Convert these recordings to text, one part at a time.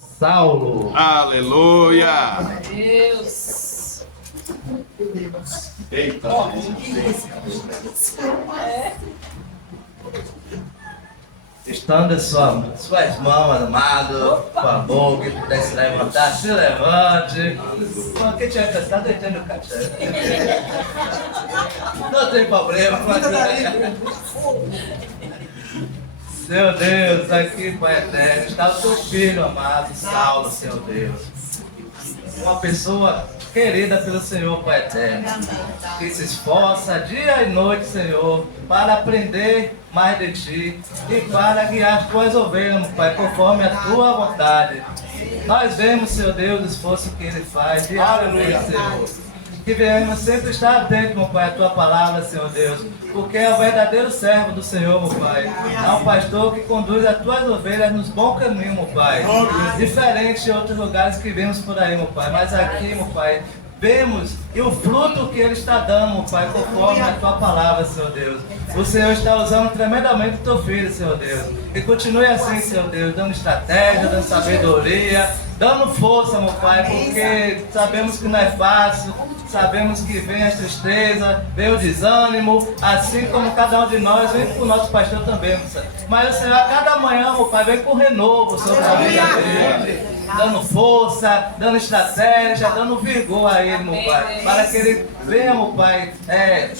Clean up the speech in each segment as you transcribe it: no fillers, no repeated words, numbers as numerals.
Saulo. Aleluia! Deus. Eita! Estando suas mãos, amado, por favor, que puder se levantar, se levante. Não, quem tiver está deitando o cachê. Não tem problema, mas... Seu Deus, aqui, Pai eterno, está o teu filho amado, Saulo, Seu Deus. Uma pessoa querida pelo Senhor, Pai eterno, que se esforça dia e noite, Senhor, para aprender mais de Ti e para guiar as Tuas ovelhas, meu Pai, conforme a Tua vontade. Nós vemos, Senhor Deus, o esforço que Ele faz diariamente, Senhor. Que venhamos sempre estar atentos, meu Pai, à Tua palavra, Senhor Deus, porque é o verdadeiro servo do Senhor, meu Pai. É um pastor que conduz as Tuas ovelhas nos bons caminhos, meu Pai. Diferente de outros lugares que vemos por aí, meu Pai. Mas aqui, meu Pai, vemos e o fruto que Ele está dando, meu Pai, conforme a Tua palavra, Senhor Deus. O Senhor está usando tremendamente o Teu filho, Senhor Deus. E continue assim, Senhor Deus, dando estratégia, dando sabedoria, dando força, meu Pai, porque sabemos que não é fácil. Sabemos que vem a tristeza, vem o desânimo, assim como cada um de nós vem com o nosso pastor também, Senhor. Mas o Senhor, a cada manhã, meu Pai, vem com renovo sobre a vida dele, dando força, dando estratégia, dando vigor a ele, meu Pai, para que ele venha, meu Pai,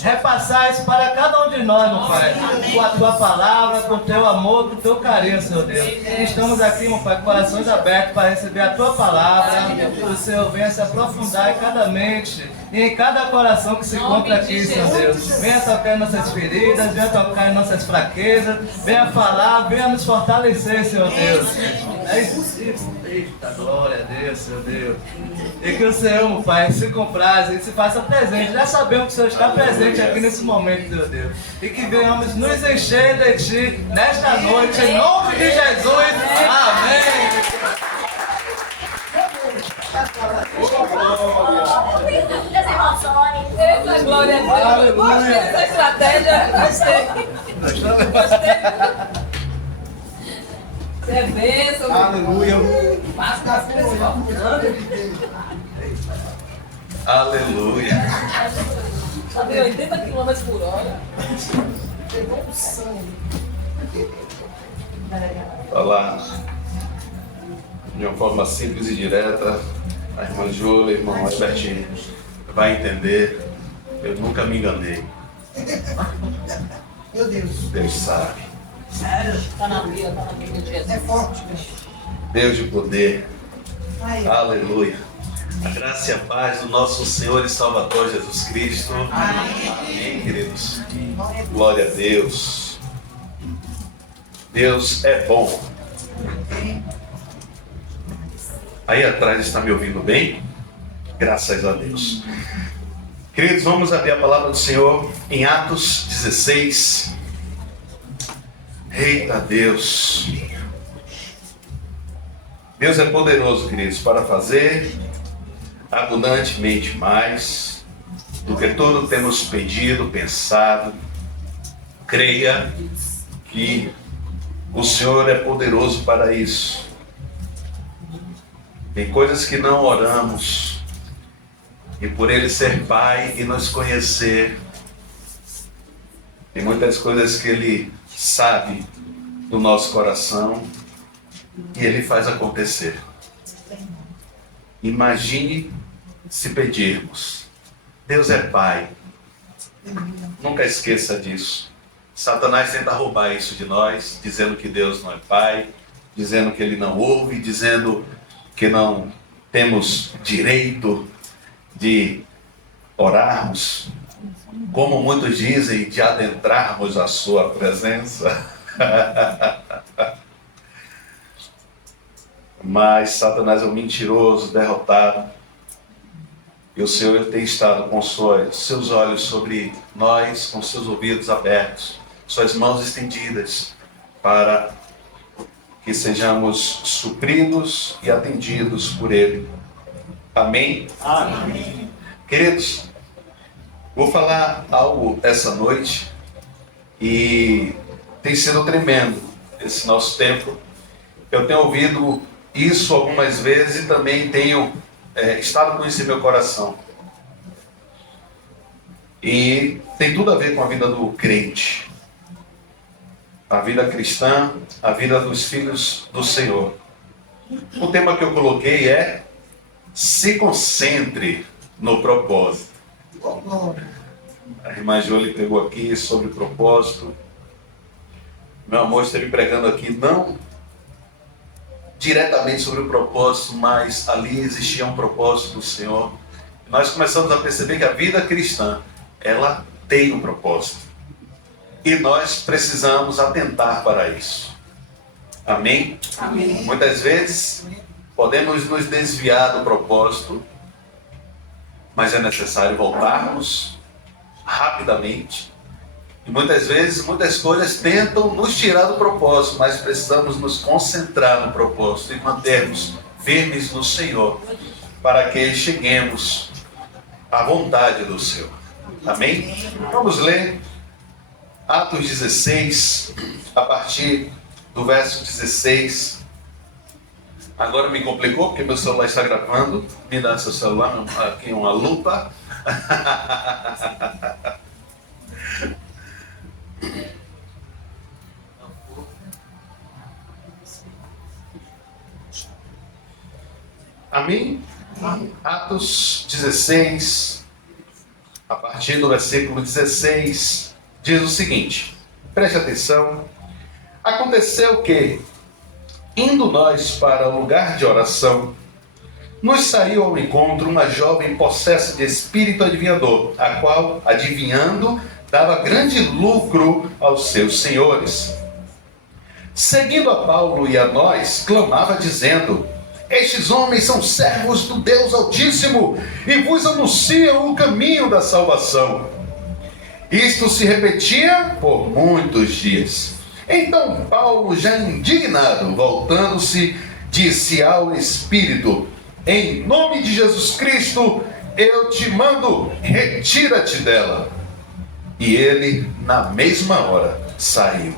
repassar isso para cada um de nós, meu Pai, com a Tua palavra, com o Teu amor, com o Teu carinho, Senhor Deus. E estamos aqui, meu Pai, com corações abertos para receber a Tua palavra, que o Senhor venha se aprofundar em cada mente e em cada coração que se encontra aqui, Senhor Deus. Venha tocar em nossas feridas, venha tocar em nossas fraquezas, venha falar, venha nos fortalecer, Senhor Deus. É isso. Eita, glória a Deus, Senhor Deus. E que o Senhor, meu Pai, se compraze e se faça presente. Já sabemos que o Senhor está presente aqui nesse momento, Senhor Deus. E que venhamos nos encher de Ti nesta noite, em nome de Jesus. Amém. Eita, glória a Deus. Gostei dessa estratégia. Gostei. Você é bênção. Aleluia! Passa as pessoas. Aleluia. Sabe, 80 km por hora. Falar de uma forma simples e direta, a irmã Júlia, irmão Albertinho, vai entender. Eu nunca me enganei. Meu Deus. Deus sabe. Sério? Tá na vida de Jesus. É forte, bicho. Deus de poder. Aí. Aleluia. A graça e a paz do nosso Senhor e Salvador Jesus Cristo. Amém, queridos. Glória a Deus. Deus é bom. Aí atrás está me ouvindo bem? Graças a Deus. Queridos, vamos abrir a palavra do Senhor em Atos 16. Eita Deus. Deus é poderoso, queridos, para fazer abundantemente mais do que tudo temos pedido, pensado. Creia que o Senhor é poderoso para isso. Tem coisas que não oramos, e por Ele ser Pai e nos conhecer, tem muitas coisas que Ele sabe do nosso coração e Ele faz acontecer. Imagine se pedirmos. Deus é Pai. Nunca esqueça disso. Satanás tenta roubar isso de nós, dizendo que Deus não é Pai, dizendo que Ele não ouve, dizendo que não temos direito de orarmos, como muitos dizem, de adentrarmos a sua presença. Mas Satanás é um mentiroso, derrotado. E o Senhor tem estado com seus olhos sobre nós, com seus ouvidos abertos, suas mãos estendidas, para que sejamos supridos e atendidos por Ele. Amém? Amém. Queridos, vou falar algo essa noite e tem sido tremendo esse nosso tempo. Eu tenho ouvido isso algumas vezes e também tenho estado com isso em meu coração. E tem tudo a ver com a vida do crente, a vida cristã, a vida dos filhos do Senhor. O tema que eu coloquei é: se concentre no propósito. A irmã Jolie pegou aqui sobre propósito. Meu amor esteve pregando aqui, não diretamente sobre o propósito, mas ali existia um propósito do Senhor. Nós começamos a perceber que a vida cristã, ela tem um propósito. E nós precisamos atentar para isso. Amém? Amém. Muitas vezes podemos nos desviar do propósito, mas é necessário voltarmos rapidamente. E muitas vezes, muitas coisas tentam nos tirar do propósito, mas precisamos nos concentrar no propósito e mantermos firmes no Senhor, para que cheguemos à vontade do Senhor. Amém? Vamos ler Atos 16, a partir do verso 16. Agora me complicou, porque meu celular está gravando. Me dá seu celular, aqui uma lupa. Amém? Atos 16, a partir do versículo 16, diz o seguinte, preste atenção. Aconteceu que, indo nós para o lugar de oração, nos saiu ao encontro uma jovem possessa de espírito adivinhador, a qual, adivinhando, dava grande lucro aos seus senhores. Seguindo a Paulo e a nós, clamava dizendo: estes homens são servos do Deus Altíssimo e vos anunciam o caminho da salvação. Isto se repetia por muitos dias. Então Paulo, já indignado, voltando-se, disse ao Espírito: em nome de Jesus Cristo, eu te mando, retira-te dela. E ele, na mesma hora, saiu.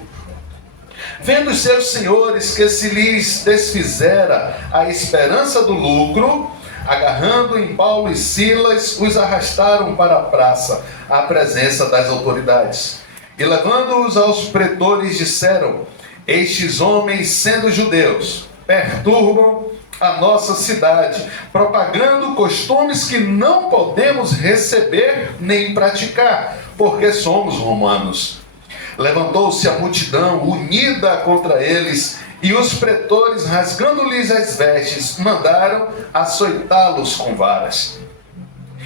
Vendo os seus senhores que se lhes desfizera a esperança do lucro, agarrando em Paulo e Silas, os arrastaram para a praça, à presença das autoridades. E levando-os aos pretores, disseram: estes homens, sendo judeus, perturbam a nossa cidade, propagando costumes que não podemos receber nem praticar, porque somos romanos. Levantou-se a multidão unida contra eles, e os pretores, rasgando-lhes as vestes, mandaram açoitá-los com varas.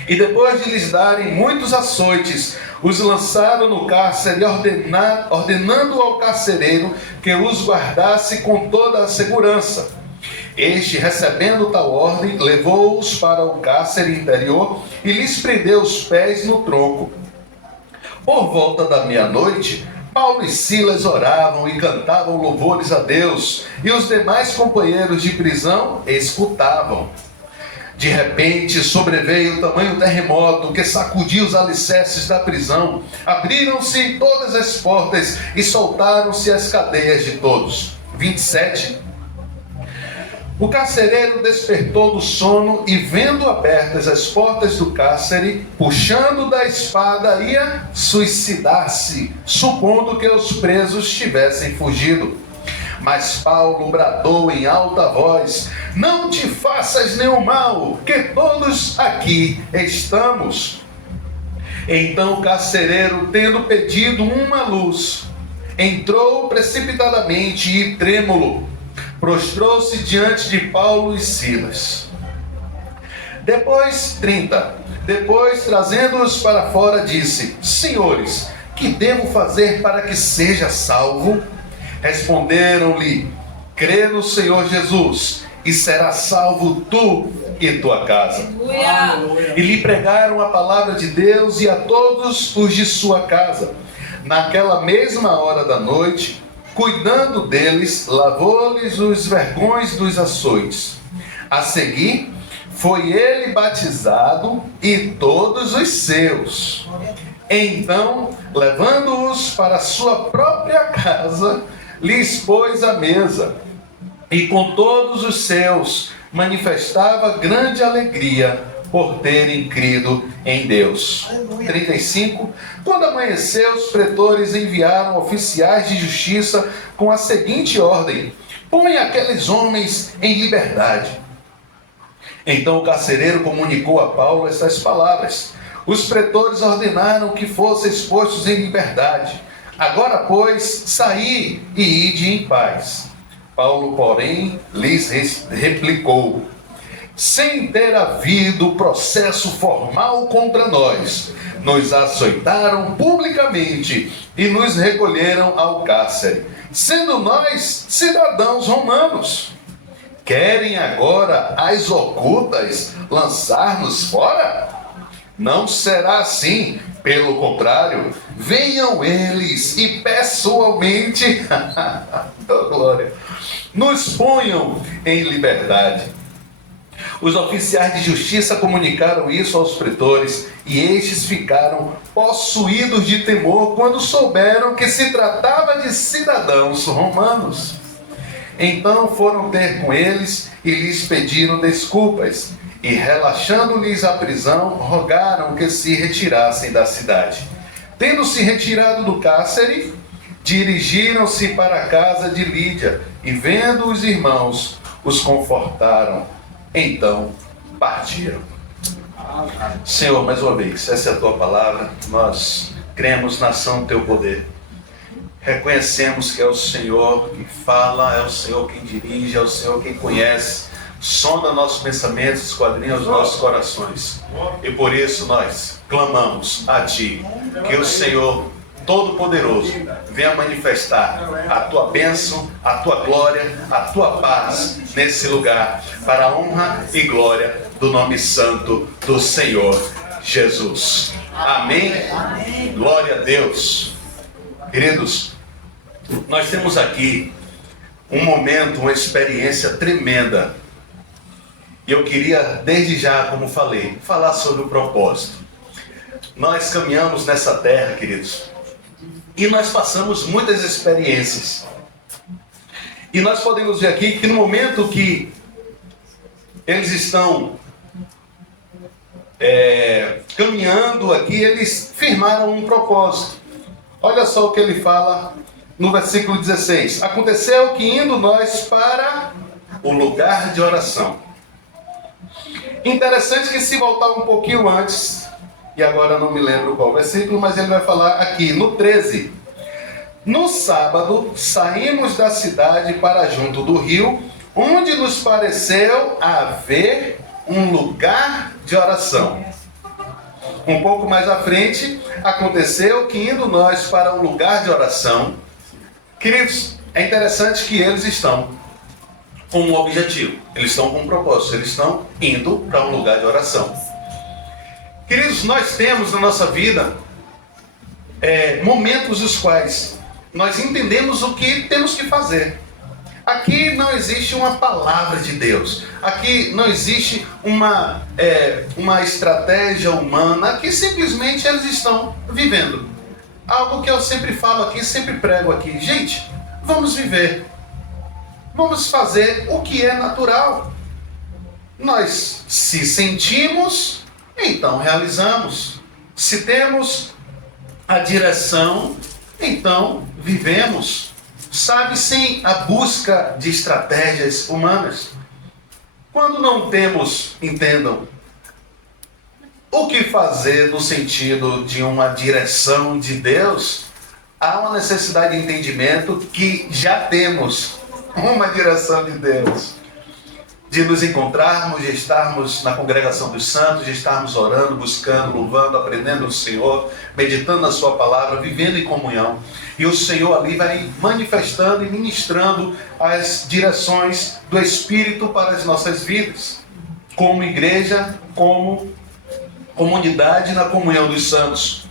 E depois de lhes darem muitos açoites, os lançaram no cárcere, ordenando ao carcereiro que os guardasse com toda a segurança. Este, recebendo tal ordem, levou-os para o cárcere interior e lhes prendeu os pés no tronco. Por volta da meia-noite, Paulo e Silas oravam e cantavam louvores a Deus, e os demais companheiros de prisão escutavam. De repente sobreveio tamanho terremoto que sacudiu os alicerces da prisão. Abriram-se todas as portas e soltaram-se as cadeias de todos. 27. O carcereiro despertou do sono e, vendo abertas as portas do cárcere, puxando da espada, ia suicidar-se, supondo que os presos tivessem fugido. Mas Paulo bradou em alta voz: não te faças nenhum mal, que todos aqui estamos. Então o carcereiro, tendo pedido uma luz, entrou precipitadamente e, trêmulo, prostrou-se diante de Paulo e Silas. Depois, 30. Depois, trazendo-os para fora, disse: senhores, que devo fazer para que seja salvo? Responderam-lhe: crê no Senhor Jesus, e serás salvo tu e tua casa. Aleluia. E lhe pregaram a palavra de Deus e a todos os de sua casa. Naquela mesma hora da noite, cuidando deles, lavou-lhes os vergões dos açoites. A seguir, foi ele batizado e todos os seus. Então, levando-os para sua própria casa, lhes pôs à mesa. e com todos os seus manifestava grande alegria por terem crido em Deus. 35. Quando amanheceu, os pretores enviaram oficiais de justiça com a seguinte ordem: põe aqueles homens em liberdade. Então o carcereiro comunicou a Paulo estas palavras: os pretores ordenaram que fossem expostos em liberdade. Agora, pois, saí e ide em paz. Paulo, porém, lhes replicou: sem ter havido processo formal contra nós, nos açoitaram publicamente e nos recolheram ao cárcere, sendo nós cidadãos romanos. Querem agora, às ocultas, lançar-nos fora? Não será assim. Pelo contrário, venham eles e pessoalmente oh, glória, nos ponham em liberdade. Os oficiais de justiça comunicaram isso aos pretores, e estes ficaram possuídos de temor quando souberam que se tratava de cidadãos romanos. Então foram ter com eles e lhes pediram desculpas, e relaxando-lhes a prisão, rogaram que se retirassem da cidade. Tendo-se retirado do cárcere, dirigiram-se para a casa de Lídia, e vendo os irmãos, os confortaram. Então partiram. Senhor, mais uma vez, essa é a tua palavra. Nós cremos na ação do teu poder. Reconhecemos que é o Senhor que fala, é o Senhor quem dirige, é o Senhor quem conhece, sonda nossos pensamentos, esquadrinha os nossos corações. E por isso nós clamamos a Ti, que o Senhor Todo-Poderoso venha manifestar a Tua bênção, a Tua glória, a Tua paz nesse lugar, para a honra e glória do nome santo do Senhor Jesus. Amém? Glória a Deus. Queridos, nós temos aqui um momento, uma experiência tremenda. E eu queria, desde já, como falei, falar sobre o propósito. Nós caminhamos nessa terra, queridos, e nós passamos muitas experiências. E nós podemos ver aqui que no momento que eles estão caminhando aqui, eles firmaram um propósito. Olha só o que ele fala no versículo 16. Aconteceu que indo nós para o lugar de oração. Interessante que se voltar um pouquinho antes, e agora não me lembro qual versículo, mas ele vai falar aqui no 13. No sábado saímos da cidade para junto do rio, onde nos pareceu haver um lugar de oração. Um pouco mais à frente, aconteceu que indo nós para um lugar de oração, queridos, é interessante que eles estão com um objetivo, eles estão com um propósito, eles estão indo para um lugar de oração. Queridos, nós temos na nossa vida momentos os quais nós entendemos o que temos que fazer. Aqui não existe uma palavra de Deus. Aqui não existe uma estratégia humana. Aqui simplesmente eles estão vivendo. Algo que eu sempre falo aqui, sempre prego aqui. Gente, vamos viver. Vamos fazer o que é natural. Nós, se sentimos, então realizamos. Se temos a direção, então vivemos. Sabe, sem a busca de estratégias humanas. Quando não temos, entendam, o que fazer no sentido de uma direção de Deus, há uma necessidade de entendimento que já temos uma direção de Deus. De nos encontrarmos, de estarmos na congregação dos santos, de estarmos orando, buscando, louvando, aprendendo o Senhor, meditando na sua palavra, vivendo em comunhão. E o Senhor ali vai manifestando e ministrando as direções do Espírito para as nossas vidas. Como igreja, como comunidade na comunhão dos santos.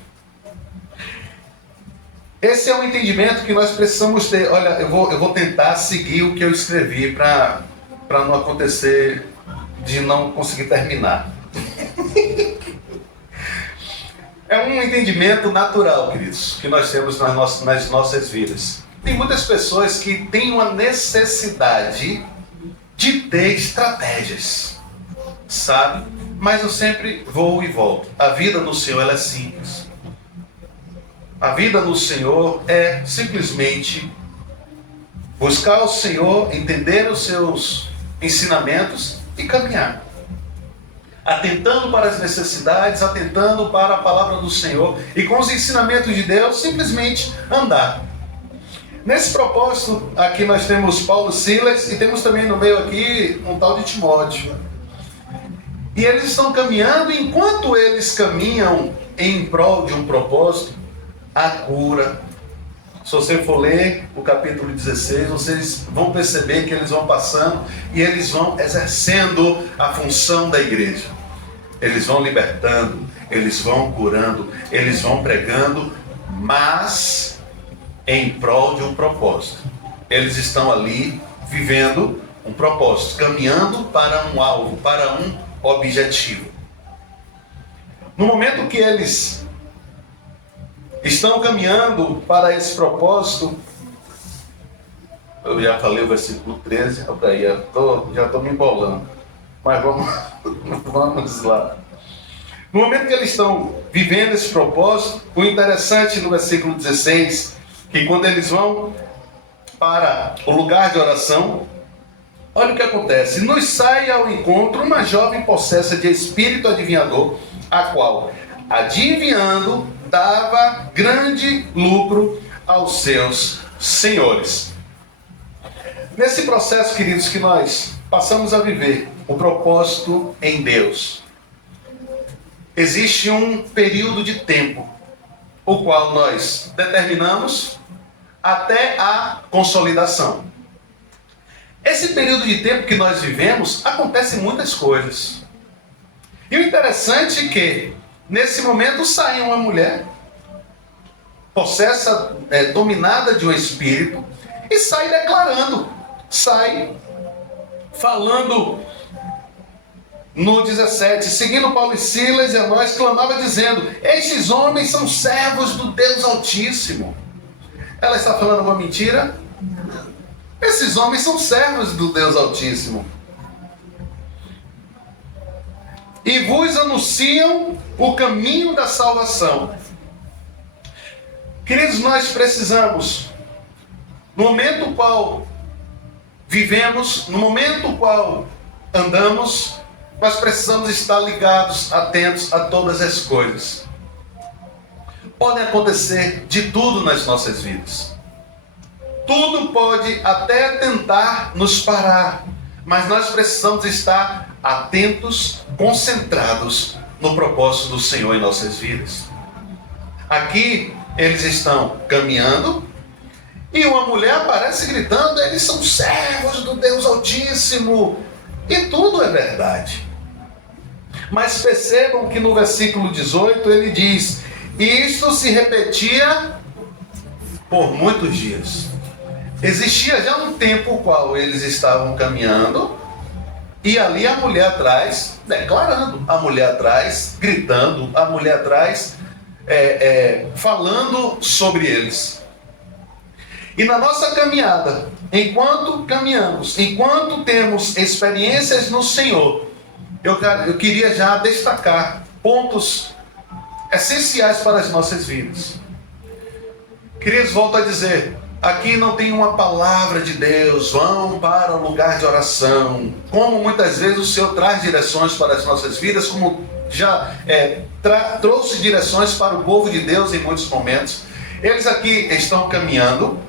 Esse é o entendimento que nós precisamos ter. Olha, eu vou tentar seguir o que eu escrevi para não acontecer de não conseguir terminar. É um entendimento natural, queridos, que nós temos nas nossas vidas. Tem muitas pessoas que têm uma necessidade de ter estratégias, sabe? Mas eu sempre vou e volto. A vida no Senhor, ela é simples. A vida no Senhor é simplesmente buscar o Senhor, entender os seus ensinamentos e caminhar. Atentando para as necessidades, atentando para a palavra do Senhor e com os ensinamentos de Deus, simplesmente andar. Nesse propósito, aqui nós temos Paulo e Silas e temos também no meio aqui um tal de Timóteo. E eles estão caminhando, e enquanto eles caminham em prol de um propósito, a cura. Se você for ler o capítulo 16, vocês vão perceber que eles vão passando e eles vão exercendo a função da igreja. Eles vão libertando, eles vão curando, eles vão pregando, mas em prol de um propósito. Eles estão ali vivendo um propósito, caminhando para um alvo, para um objetivo. No momento que eles estão caminhando para esse propósito, eu já falei o versículo 13, já estou me embolando, mas vamos lá. No momento que eles estão vivendo esse propósito, o interessante no versículo 16, que quando eles vão para o lugar de oração, olha o que acontece. Nos sai ao encontro uma jovem possessa de espírito adivinhador, a qual, adivinhando, dava grande lucro aos seus senhores. Nesse processo, queridos, que nós passamos a viver o propósito em Deus, existe um período de tempo, o qual nós determinamos até a consolidação. Esse período de tempo que nós vivemos, acontecem muitas coisas. E o interessante é que, nesse momento, sai uma mulher, possessa, dominada de um espírito, e sai declarando, sai falando no 17, seguindo Paulo e Silas e a nós, clamava dizendo: estes homens são servos do Deus Altíssimo. Ela está falando uma mentira? Esses homens são servos do Deus Altíssimo. E vos anunciam o caminho da salvação. Queridos, nós precisamos, no momento qual vivemos, no momento qual andamos, nós precisamos estar ligados, atentos a todas as coisas. Podem acontecer de tudo nas nossas vidas. Tudo pode até tentar nos parar, mas nós precisamos estar atentos, concentrados no propósito do Senhor em nossas vidas. Aqui eles estão caminhando e uma mulher aparece gritando: eles são servos do Deus Altíssimo. E tudo é verdade. Mas percebam que no versículo 18 ele diz: isto se repetia por muitos dias. Existia já um tempo o qual eles estavam caminhando, e ali a mulher atrás declarando, a mulher atrás gritando, a mulher atrás falando sobre eles. E na nossa caminhada, enquanto caminhamos, enquanto temos experiências no Senhor, eu queria já destacar pontos essenciais para as nossas vidas. Queridos, volto a dizer, aqui não tem uma palavra de Deus, vão para o lugar de oração, como muitas vezes o Senhor traz direções para as nossas vidas, como já trouxe direções para o povo de Deus em muitos momentos. Eles aqui estão caminhando,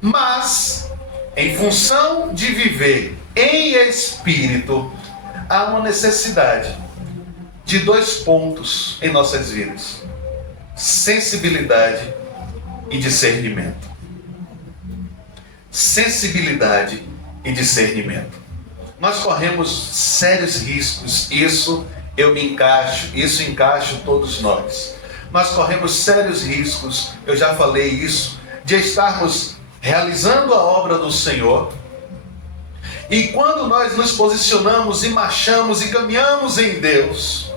mas em função de viver em espírito, há uma necessidade de 2 pontos em nossas vidas: sensibilidade e discernimento. Sensibilidade e discernimento. Nós corremos sérios riscos, isso encaixo todos nós. Nós corremos sérios riscos, eu já falei isso, de estarmos realizando a obra do Senhor, e quando nós nos posicionamos e marchamos e caminhamos em Deus,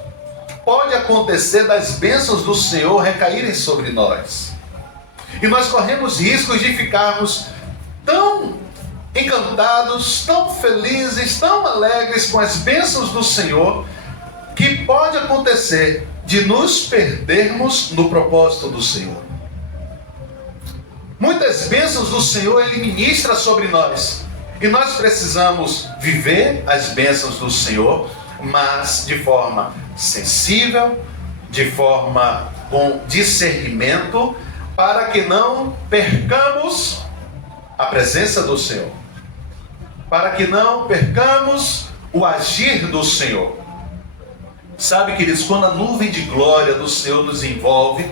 pode acontecer das bênçãos do Senhor recaírem sobre nós. E nós corremos riscos de ficarmos tão encantados, tão felizes, tão alegres com as bênçãos do Senhor, que pode acontecer de nos perdermos no propósito do Senhor. Muitas bênçãos do Senhor Ele ministra sobre nós, e nós precisamos viver as bênçãos do Senhor, mas de forma sensível, de forma com discernimento, para que não percamos a presença do Senhor, para que não percamos o agir do Senhor. Sabe, queridos, quando a nuvem de glória do Senhor nos envolve,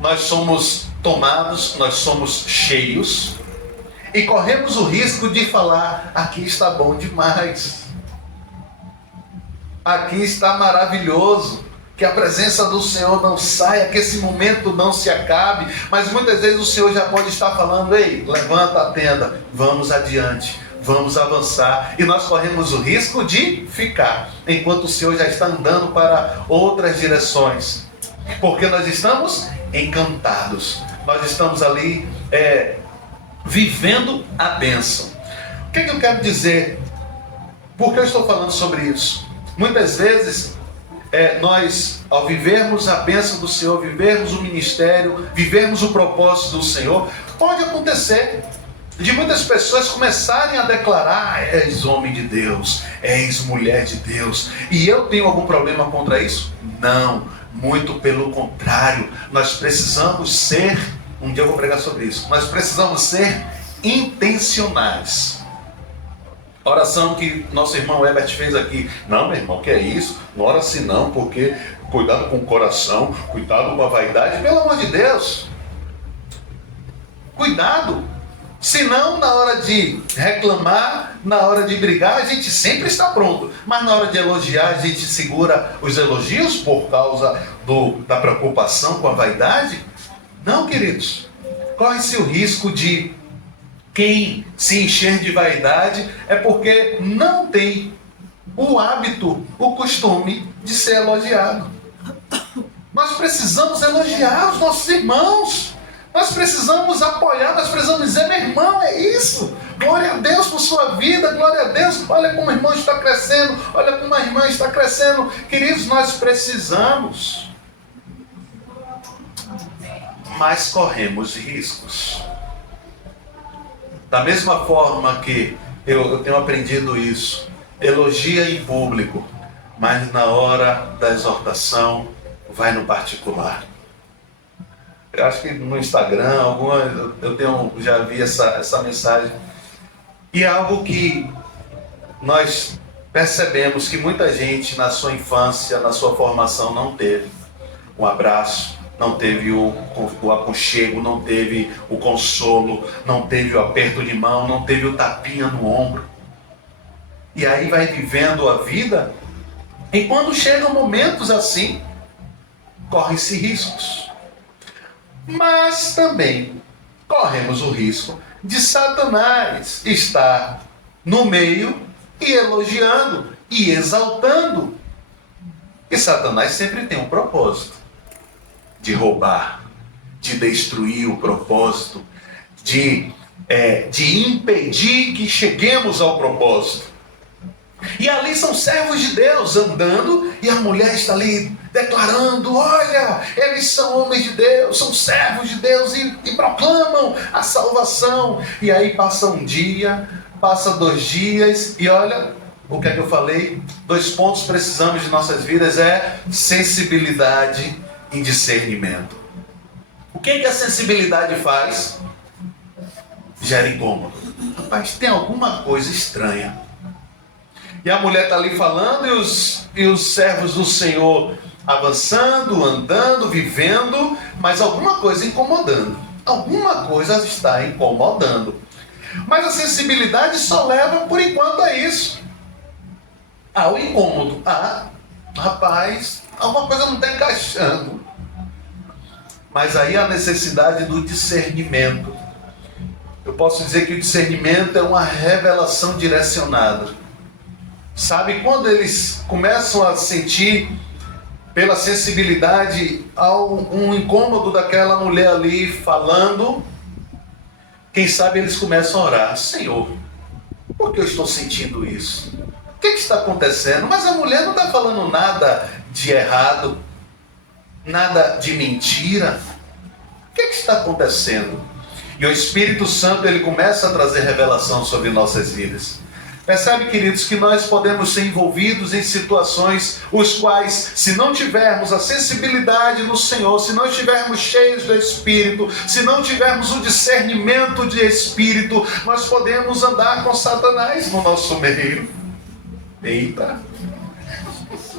nós somos tomados, nós somos cheios, e corremos o risco de falar: aqui está bom demais, aqui está maravilhoso, que a presença do Senhor não saia, que esse momento não se acabe. Mas muitas vezes o Senhor já pode estar falando: ei, levanta a tenda, vamos adiante, vamos avançar. E nós corremos o risco de ficar, enquanto o Senhor já está andando para outras direções, porque nós estamos encantados, nós estamos ali vivendo a bênção. O que eu quero dizer? Por que eu estou falando sobre isso? Muitas vezes nós, ao vivermos a bênção do Senhor, vivermos o ministério, vivermos o propósito do Senhor, pode acontecer de muitas pessoas começarem a declarar: és homem de Deus, és mulher de Deus. E eu tenho algum problema contra isso? Não, muito pelo contrário. Nós precisamos ser, um dia eu vou pregar sobre isso, nós precisamos ser intencionais. A oração que nosso irmão Herbert fez aqui: não, meu irmão, que é isso? Não ora assim não, porque cuidado com o coração, cuidado com a vaidade. Pelo amor de Deus, cuidado. Senão, na hora de reclamar, na hora de brigar, a gente sempre está pronto. Mas na hora de elogiar, a gente segura os elogios por causa da preocupação com a vaidade? Não, queridos. Corre-se o risco de quem se encher de vaidade é porque não tem o hábito, o costume de ser elogiado. Nós precisamos elogiar os nossos irmãos. Nós precisamos apoiar, nós precisamos dizer: meu irmão, é isso. Glória a Deus por sua vida, glória a Deus. Olha como o irmão está crescendo, olha como a irmã está crescendo. Queridos, nós precisamos. Mas corremos riscos. Da mesma forma que eu tenho aprendido isso, elogia em público, mas na hora da exortação, vai no particular. Eu acho que no Instagram, já vi essa mensagem. E é algo que nós percebemos que muita gente na sua infância, na sua formação, não teve um abraço, não teve o aconchego, não teve o consolo, não teve o aperto de mão, não teve o tapinha no ombro. E aí vai vivendo a vida, e quando chegam momentos assim, correm-se riscos. Mas também corremos o risco de Satanás estar no meio e elogiando e exaltando. E Satanás sempre tem um propósito: de roubar, de destruir o propósito, de impedir que cheguemos ao propósito. E ali são servos de Deus andando, e a mulher está ali declarando: olha, eles são homens de Deus, são servos de Deus, e proclamam a salvação. E aí passa um dia, passa 2 dias, e olha o que é que eu falei: 2 pontos precisamos de nossas vidas: sensibilidade e discernimento. O que a sensibilidade faz? Gera incômodo. Rapaz, tem alguma coisa estranha. E a mulher está ali falando, e os servos do Senhor avançando, andando, vivendo, mas alguma coisa incomodando. Alguma coisa está incomodando. Mas a sensibilidade só leva por enquanto a isso. Ao incômodo. Rapaz, alguma coisa não está encaixando. Mas aí a necessidade do discernimento. Eu posso dizer que o discernimento é uma revelação direcionada. Sabe, quando eles começam a sentir pela sensibilidade ao um incômodo daquela mulher ali falando, quem sabe eles começam a orar: Senhor, por que eu estou sentindo isso? O que está acontecendo? Mas a mulher não está falando nada de errado, nada de mentira. O que está acontecendo? E o Espírito Santo, ele começa a trazer revelação sobre nossas vidas. Percebe, queridos, que nós podemos ser envolvidos em situações os quais, se não tivermos a sensibilidade do Senhor, se não estivermos cheios do Espírito, se não tivermos o discernimento de Espírito, nós podemos andar com Satanás no nosso meio. Eita!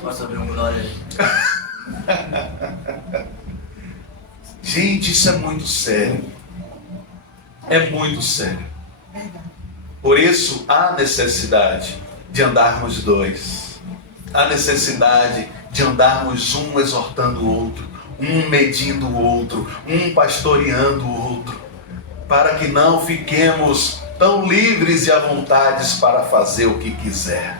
Posso abrir um glória aí? Gente, isso é muito sério. É muito sério. Por isso, há necessidade de andarmos dois. Há necessidade de andarmos um exortando o outro, um medindo o outro, um pastoreando o outro, para que não fiquemos tão livres e à vontade para fazer o que quiser.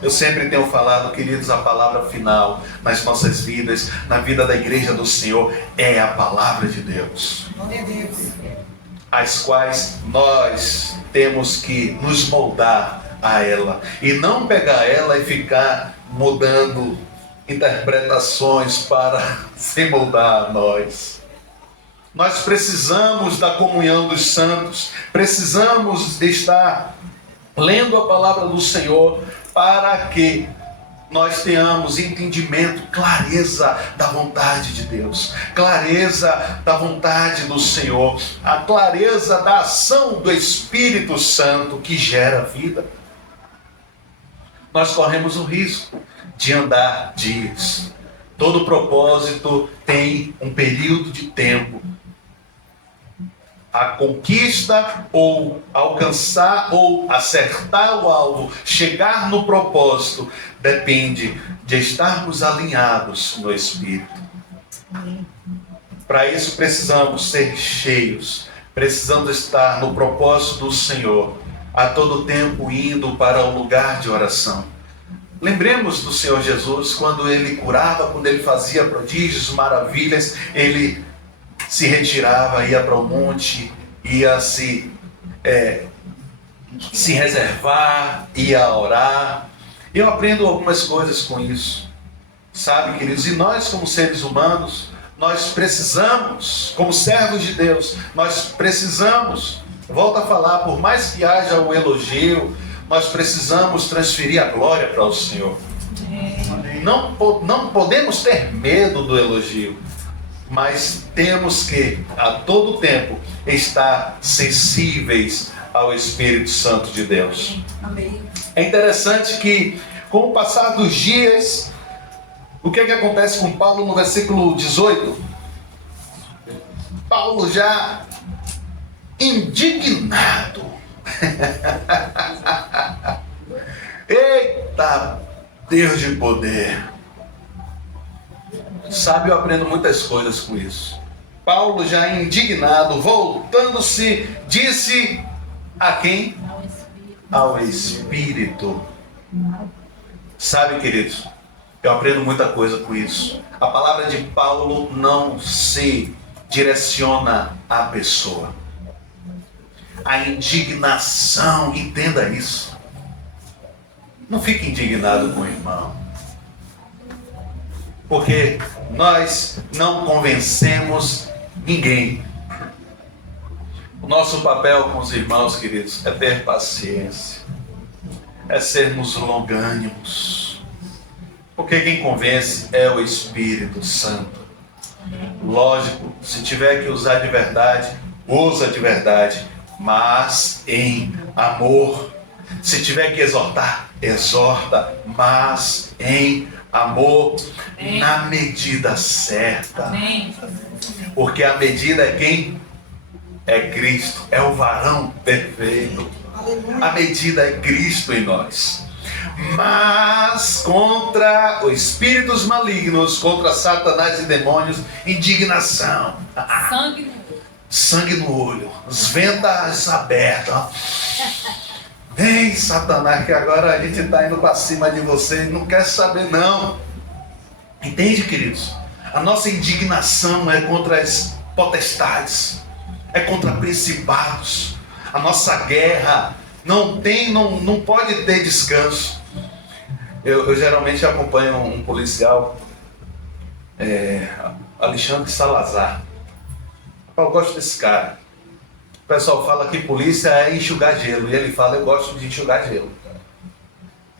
Eu sempre tenho falado, queridos, a palavra final nas nossas vidas, na vida da igreja do Senhor, é a palavra de Deus. As quais nós temos que nos moldar a ela e não pegar ela e ficar mudando interpretações para se moldar a nós. Nós precisamos da comunhão dos santos, precisamos estar lendo a palavra do Senhor para que nós tenhamos entendimento, clareza da vontade de Deus, clareza da vontade do Senhor, a clareza da ação do Espírito Santo que gera vida. Nós corremos o risco de andar dias. Todo propósito tem um período de tempo. A conquista, ou alcançar, ou acertar o alvo, chegar no propósito, depende de estarmos alinhados no Espírito. Para isso precisamos ser cheios, precisamos estar no propósito do Senhor, a todo tempo indo para o lugar de oração. Lembremos do Senhor Jesus, quando Ele curava, quando Ele fazia prodígios, maravilhas, Ele se retirava, ia para o monte, ia se reservar, ia orar. Eu aprendo algumas coisas com isso, sabe, queridos? E nós, como seres humanos, nós precisamos, como servos de Deus, nós precisamos, volto a falar, por mais que haja o elogio, nós precisamos transferir a glória para o Senhor. Não podemos ter medo do elogio, mas temos que, a todo tempo, estar sensíveis ao Espírito Santo de Deus. Amém. É interessante que, com o passar dos dias, o que acontece com Paulo no versículo 18? Paulo já indignado. Eita, Deus de poder. Sabe, eu aprendo muitas coisas com isso. Paulo, já indignado, voltando-se, disse a quem? Ao Espírito. Sabe, queridos, eu aprendo muita coisa com isso. A palavra de Paulo não se direciona à pessoa. A indignação, entenda isso. Não fique indignado com o irmão, porque nós não convencemos ninguém. O nosso papel com os irmãos, queridos, é ter paciência, é sermos longânimos, porque quem convence é o Espírito Santo. Lógico, se tiver que usar de verdade, usa de verdade, mas em amor. Se tiver que exortar, exorta, mas em amor, amém, na medida certa. Amém. Porque a medida é quem? É Cristo, é o varão perfeito. A medida é Cristo em nós. Mas contra os espíritos malignos, contra Satanás e demônios, indignação. Sangue no olho, as ventas abertas. Vem, Satanás, que agora a gente está indo para cima de você e não quer saber não. Entende, queridos? A nossa indignação é contra as potestades, é contra principados. A nossa guerra não pode ter descanso. Eu geralmente acompanho um policial, Alexandre Salazar. Eu gosto desse cara. O pessoal fala que polícia é enxugar gelo, e ele fala: eu gosto de enxugar gelo.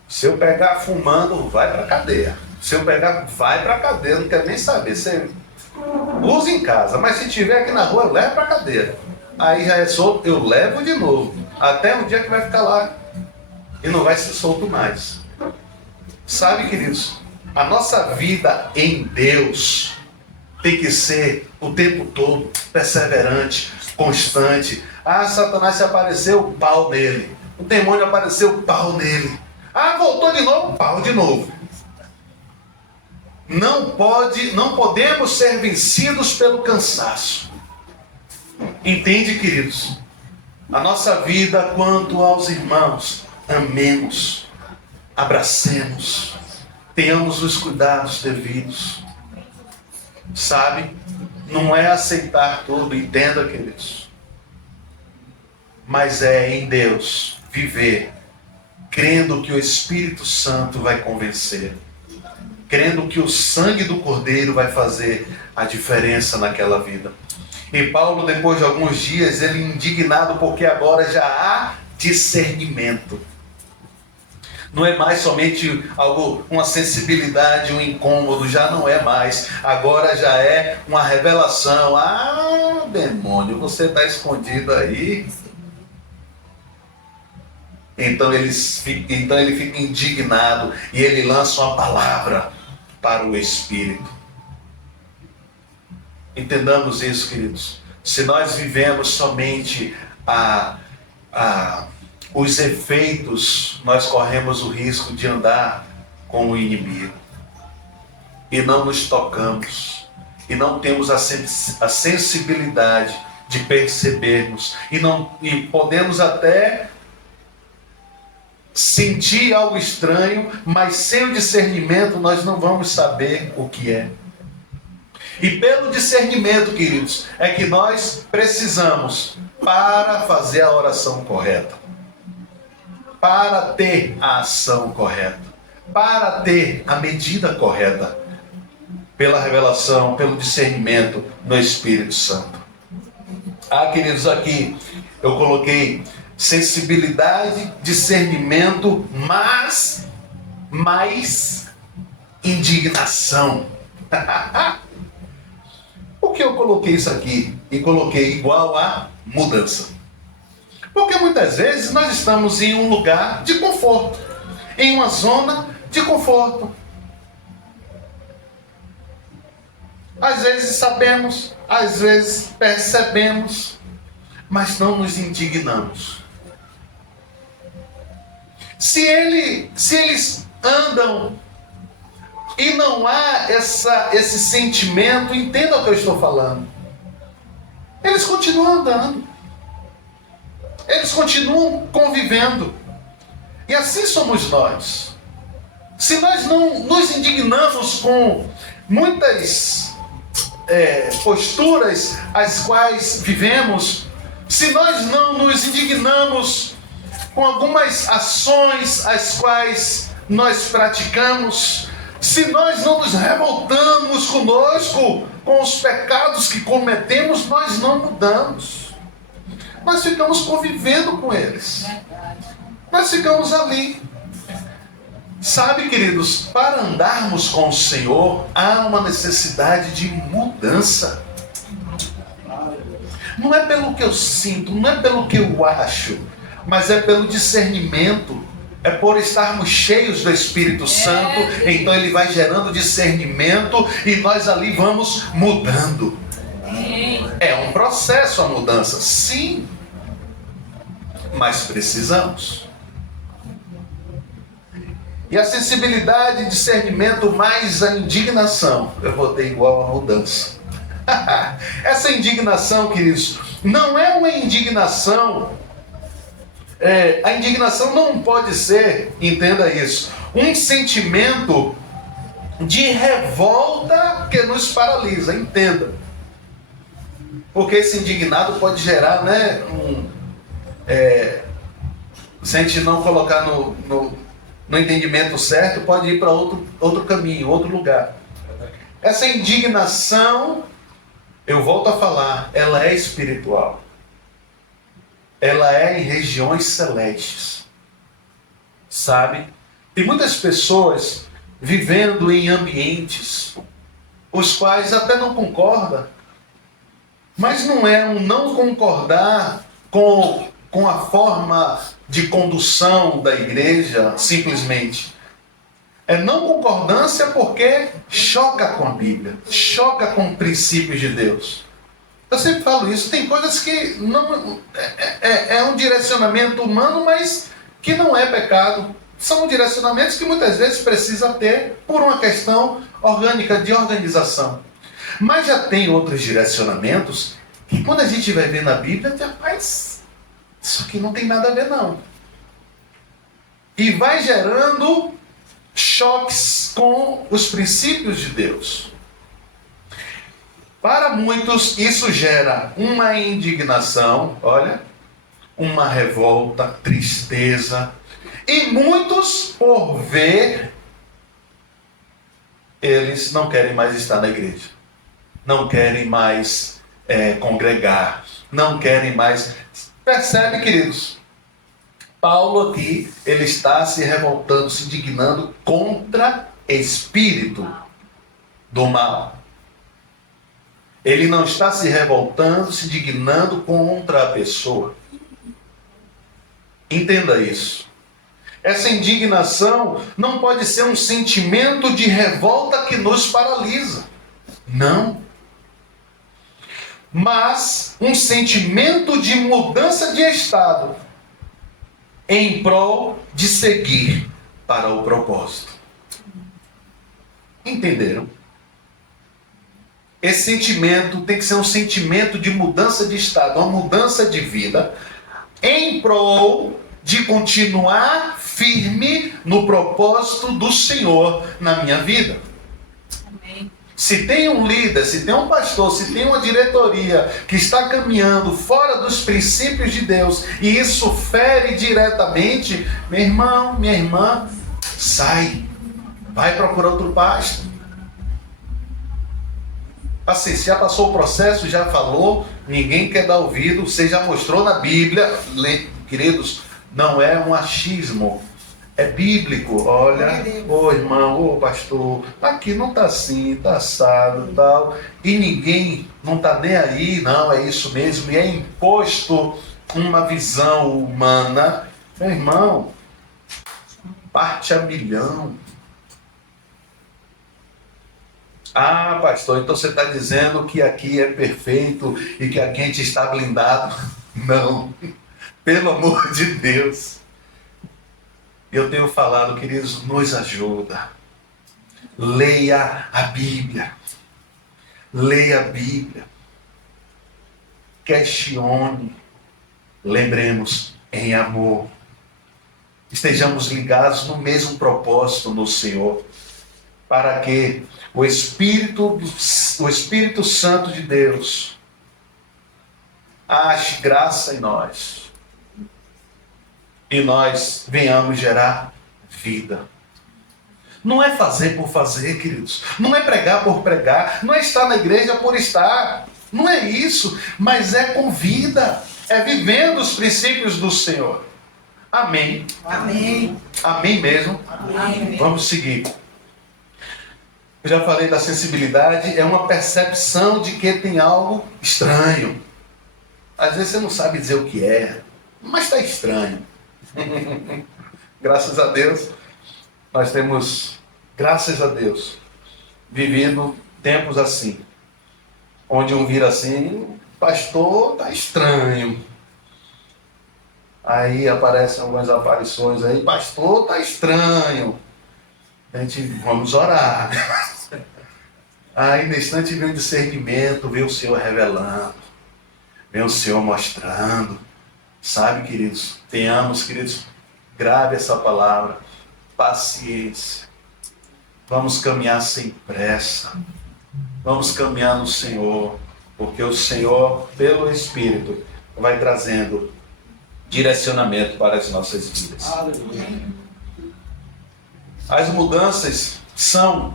Se eu pegar fumando, vai pra cadeia. Se eu pegar, vai pra cadeia, não quero nem saber. Você usa em casa, mas se tiver aqui na rua, eu levo pra cadeia. Aí já é solto, eu levo de novo. Até o dia que vai ficar lá e não vai ser solto mais. Sabe, queridos, a nossa vida em Deus tem que ser o tempo todo perseverante, constante. Satanás se apareceu, pau nele. O demônio apareceu, pau nele. Voltou de novo, pau de novo. Não podemos ser vencidos pelo cansaço. Entende, queridos? A nossa vida quanto aos irmãos, amemos, abracemos, tenhamos os cuidados devidos. Sabe? Não é aceitar tudo, entenda, queridos. Mas é em Deus viver, crendo que o Espírito Santo vai convencer, crendo que o sangue do Cordeiro vai fazer a diferença naquela vida. E Paulo, depois de alguns dias, ele indignado porque agora já há discernimento. Não é mais somente algo, uma sensibilidade, um incômodo, já não é mais. Agora já é uma revelação. Demônio, você está escondido aí. Então ele fica indignado e ele lança uma palavra para o Espírito. Entendamos isso, queridos. Se nós vivemos somente os efeitos, nós corremos o risco de andar com o inimigo. E não nos tocamos. E não temos a sensibilidade de percebermos. E podemos até sentir algo estranho, mas sem o discernimento nós não vamos saber o que é. E pelo discernimento, queridos, é que nós precisamos para fazer a oração correta, para ter a ação correta, para ter a medida correta, pela revelação, pelo discernimento no Espírito Santo. Queridos, aqui eu coloquei sensibilidade, discernimento, mas mais indignação. Por que eu coloquei isso aqui e coloquei igual a mudança? Porque muitas vezes nós estamos em um lugar de conforto, em uma zona de conforto. Às vezes sabemos, às vezes percebemos, mas não nos indignamos. Se eles andam e não há esse sentimento, entenda o que eu estou falando. Eles continuam andando. Eles continuam convivendo. E assim somos nós. Se nós não nos indignamos com muitas posturas as quais vivemos, se nós não nos indignamos com algumas ações as quais nós praticamos, se nós não nos revoltamos conosco, com os pecados que cometemos, nós não mudamos. Nós ficamos convivendo com eles. Nós ficamos ali. Sabe, queridos, para andarmos com o Senhor, há uma necessidade de mudança. Não é pelo que eu sinto, não é pelo que eu acho, mas é pelo discernimento. É por estarmos cheios do Espírito Santo, então ele vai gerando discernimento e nós ali vamos mudando. É um processo a mudança, sim, mas precisamos. E a sensibilidade e discernimento mais a indignação, eu botei igual a mudança. Essa indignação, queridos, não é uma indignação. A indignação não pode ser, entenda isso, um sentimento de revolta que nos paralisa. Entenda. Porque esse indignado pode gerar, né, se a gente não colocar no entendimento certo, pode ir para outro caminho, outro lugar. Essa indignação, eu volto a falar, ela é espiritual. Ela é em regiões celestes. Sabe? Tem muitas pessoas vivendo em ambientes os quais até não concordam, mas não é um não concordar com a forma de condução da igreja, simplesmente. É não concordância porque choca com a Bíblia, choca com princípios de Deus. Eu sempre falo isso, tem coisas que não é um direcionamento humano, mas que não é pecado. São direcionamentos que muitas vezes precisa ter por uma questão orgânica, de organização. Mas já tem outros direcionamentos que quando a gente vai ver na Bíblia, rapaz, isso aqui não tem nada a ver não. E vai gerando choques com os princípios de Deus. Para muitos isso gera uma indignação, olha, uma revolta, tristeza. E muitos, por ver, eles não querem mais estar na igreja. Não querem mais congregar. Não querem mais... Percebe, queridos? Paulo aqui, ele está se revoltando, se indignando contra espírito do mal. Ele não está se revoltando, se indignando contra a pessoa. Entenda isso. Essa indignação não pode ser um sentimento de revolta que nos paralisa. Não. Mas um sentimento de mudança de estado em prol de seguir para o propósito. Entenderam? Esse sentimento tem que ser um sentimento de mudança de estado, uma mudança de vida, em prol de continuar firme no propósito do Senhor na minha vida. Amém. Se tem um líder, se tem um pastor, se tem uma diretoria que está caminhando fora dos princípios de Deus e isso fere diretamente, meu irmão, minha irmã, sai, vai procurar outro pasto. Assim, se já passou o processo, já falou, ninguém quer dar ouvido, você já mostrou na Bíblia, queridos, não é um achismo, é bíblico. Olha, ô irmão, ô pastor, aqui não está assim, está assado e tal, e ninguém não está nem aí, não, é isso mesmo, e é imposto uma visão humana. Meu irmão, parte a milhão. Ah, pastor, então você está dizendo que aqui é perfeito e que aqui a gente está blindado? Não, pelo amor de Deus. Eu tenho falado, queridos, nos ajuda. Leia a Bíblia. Leia a Bíblia. Questione. Lembremos, em amor. Estejamos ligados no mesmo propósito no Senhor. Para que o Espírito Santo de Deus ache graça em nós e nós venhamos gerar vida. Não é fazer por fazer, queridos. Não é pregar por pregar. Não é estar na igreja por estar. Não é isso. Mas é com vida. É vivendo os princípios do Senhor. Amém. Amém. Amém mesmo. Amém. Vamos seguir. Eu já falei da sensibilidade, é uma percepção de que tem algo estranho. Às vezes você não sabe dizer o que é, mas está estranho. Graças a Deus, nós temos, graças a Deus, vivido tempos assim, onde um vira assim, pastor, está estranho. Aí aparecem algumas aparições aí, pastor, está estranho. A gente, vamos orar. Aí nesse instante vem o discernimento, vem o Senhor revelando, vem o Senhor mostrando. Sabe, queridos, tenhamos, queridos, grave essa palavra, paciência. Vamos caminhar sem pressa. Vamos caminhar no Senhor, porque o Senhor, pelo Espírito, vai trazendo direcionamento para as nossas vidas. As mudanças são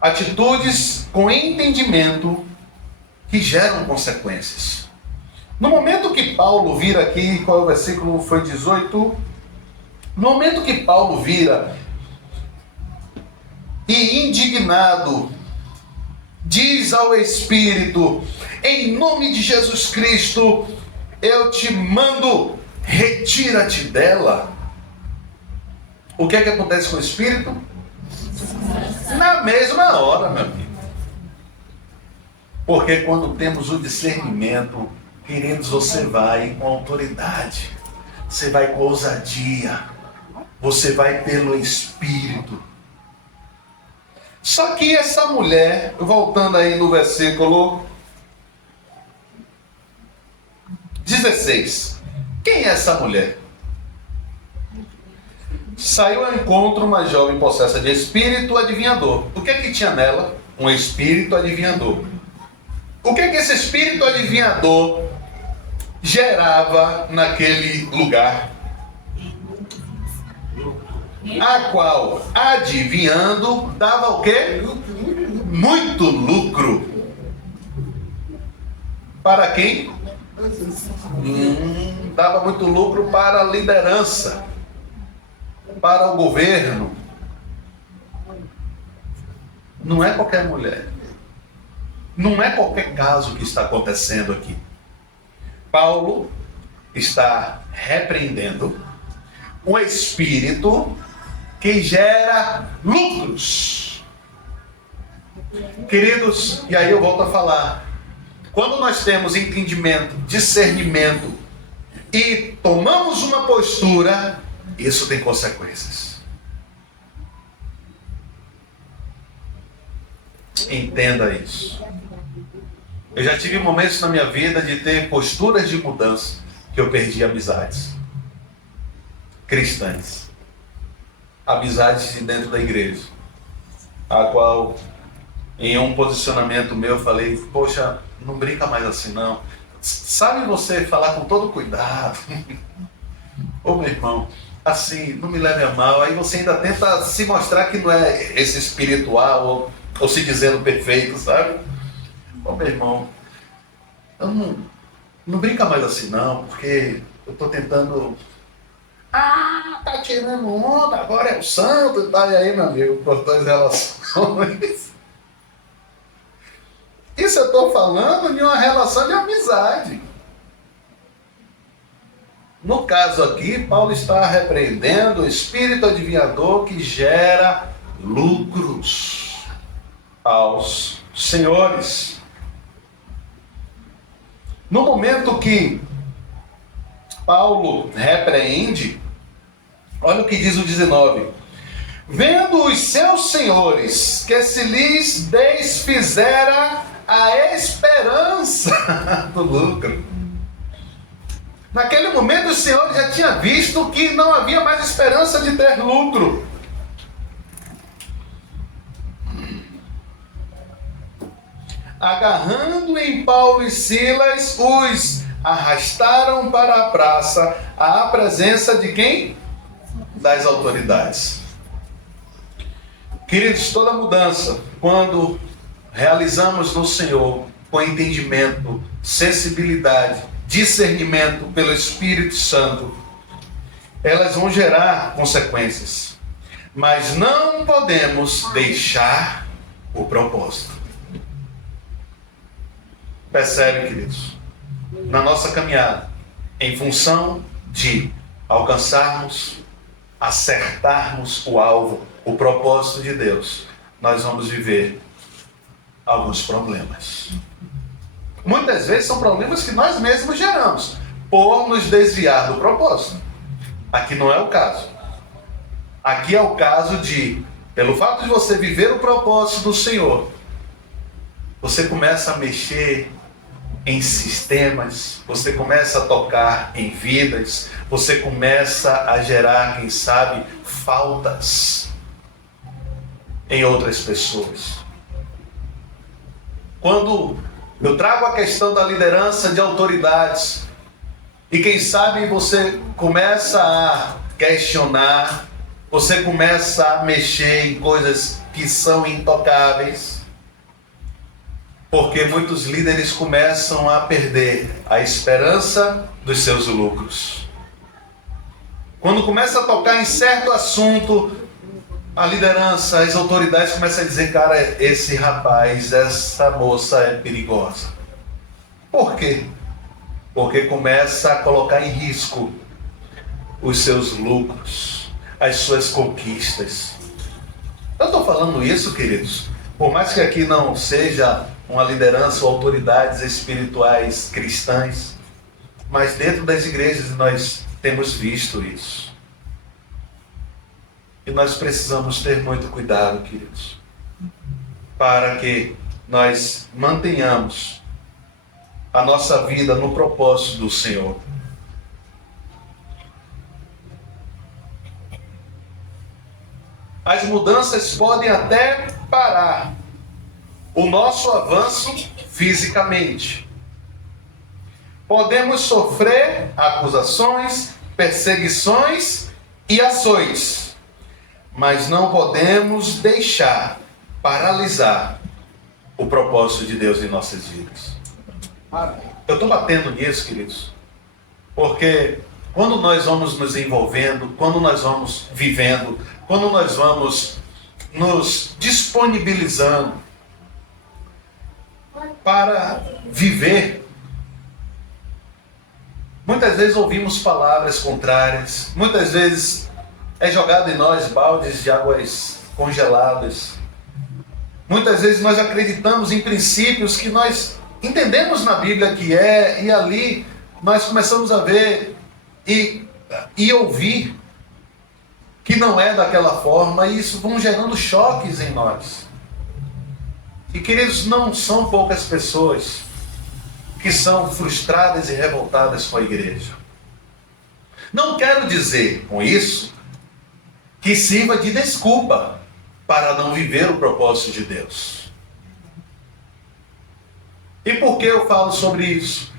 atitudes com entendimento que geram consequências. No momento que Paulo vira aqui, qual é o versículo? Foi 18. No momento que Paulo vira e indignado diz ao Espírito: em nome de Jesus Cristo, eu te mando, retira-te dela. O que é que acontece com o Espírito? Na mesma hora, meu amigo. Porque quando temos o discernimento, queridos, você vai com autoridade, você vai com ousadia, você vai pelo Espírito. Só que essa mulher, voltando aí no versículo 16, quem é essa mulher? Saiu ao encontro uma jovem possessa de espírito adivinhador. O que é que tinha nela? Um espírito adivinhador. O que é que esse espírito adivinhador gerava naquele lugar? A qual, adivinhando, dava o quê? Muito lucro. Para quem? Dava muito lucro para a liderança, para o governo. Não é qualquer mulher. Não é qualquer caso que está acontecendo aqui. Paulo está repreendendo um espírito que gera lucros. Queridos, e aí eu volto a falar. Quando nós temos entendimento, discernimento e tomamos uma postura, isso tem consequências. Entenda isso. Eu já tive momentos na minha vida de ter posturas de mudança que eu perdi amizades cristãs, amizades de dentro da igreja, a qual em um posicionamento meu eu falei: poxa, não brinca mais assim não, sabe você falar com todo cuidado. Ô meu irmão, assim, não me leve a mal. Aí você ainda tenta se mostrar que não é esse espiritual ou se dizendo perfeito, sabe? Ô meu irmão, eu não brinca mais assim não, porque eu estou tentando... tá tirando onda, agora é o santo e tal. E aí, meu amigo, cortou as relações. Isso eu estou falando de uma relação de amizade. No caso aqui, Paulo está repreendendo o espírito adivinhador que gera lucros aos senhores. No momento que Paulo repreende, olha o que diz o 19. Vendo os seus senhores que se lhes desfizera a esperança do lucro. Naquele momento o Senhor já tinha visto que não havia mais esperança de ter lucro. Agarrando em Paulo e Silas, os arrastaram para a praça, à presença de quem? Das autoridades. Queridos, toda mudança, quando realizamos no Senhor, com entendimento, sensibilidade, discernimento pelo Espírito Santo, elas vão gerar consequências. Mas não podemos deixar o propósito. Percebe, queridos? Na nossa caminhada, em função de alcançarmos, acertarmos o alvo, o propósito de Deus, nós vamos viver alguns problemas. Muitas vezes são problemas que nós mesmos geramos, por nos desviar do propósito. Aqui não é o caso. Aqui é o caso de, pelo fato de você viver o propósito do Senhor, você começa a mexer em sistemas, você começa a tocar em vidas, você começa a gerar, quem sabe, faltas. em outras pessoas. Quando eu trago a questão da liderança de autoridades, e quem sabe você começa a questionar, você começa a mexer em coisas que são intocáveis, porque muitos líderes começam a perder a esperança dos seus lucros. Quando começa a tocar em certo assunto, a liderança, as autoridades começam a dizer: cara, esse rapaz, essa moça é perigosa. Por quê? Porque começa a colocar em risco os seus lucros, as suas conquistas. Eu estou falando isso, queridos, por mais que aqui não seja uma liderança ou autoridades espirituais cristãs, mas dentro das igrejas nós temos visto isso. E nós precisamos ter muito cuidado, queridos, para que nós mantenhamos a nossa vida no propósito do Senhor. As mudanças podem até parar o nosso avanço fisicamente. Podemos sofrer acusações, perseguições e açoites, mas não podemos deixar paralisar o propósito de Deus em nossas vidas. Eu estou batendo nisso, queridos, porque quando nós vamos nos envolvendo, quando nós vamos vivendo, quando nós vamos nos disponibilizando para viver, muitas vezes ouvimos palavras contrárias, muitas vezes é jogado em nós baldes de águas congeladas, muitas vezes nós acreditamos em princípios que nós entendemos na Bíblia que é, e ali nós começamos a ver e ouvir que não é daquela forma, e isso vão gerando choques em nós. E queridos, não são poucas pessoas que são frustradas e revoltadas com a igreja. Não quero dizer com isso que sirva de desculpa para não viver o propósito de Deus. E por que eu falo sobre isso?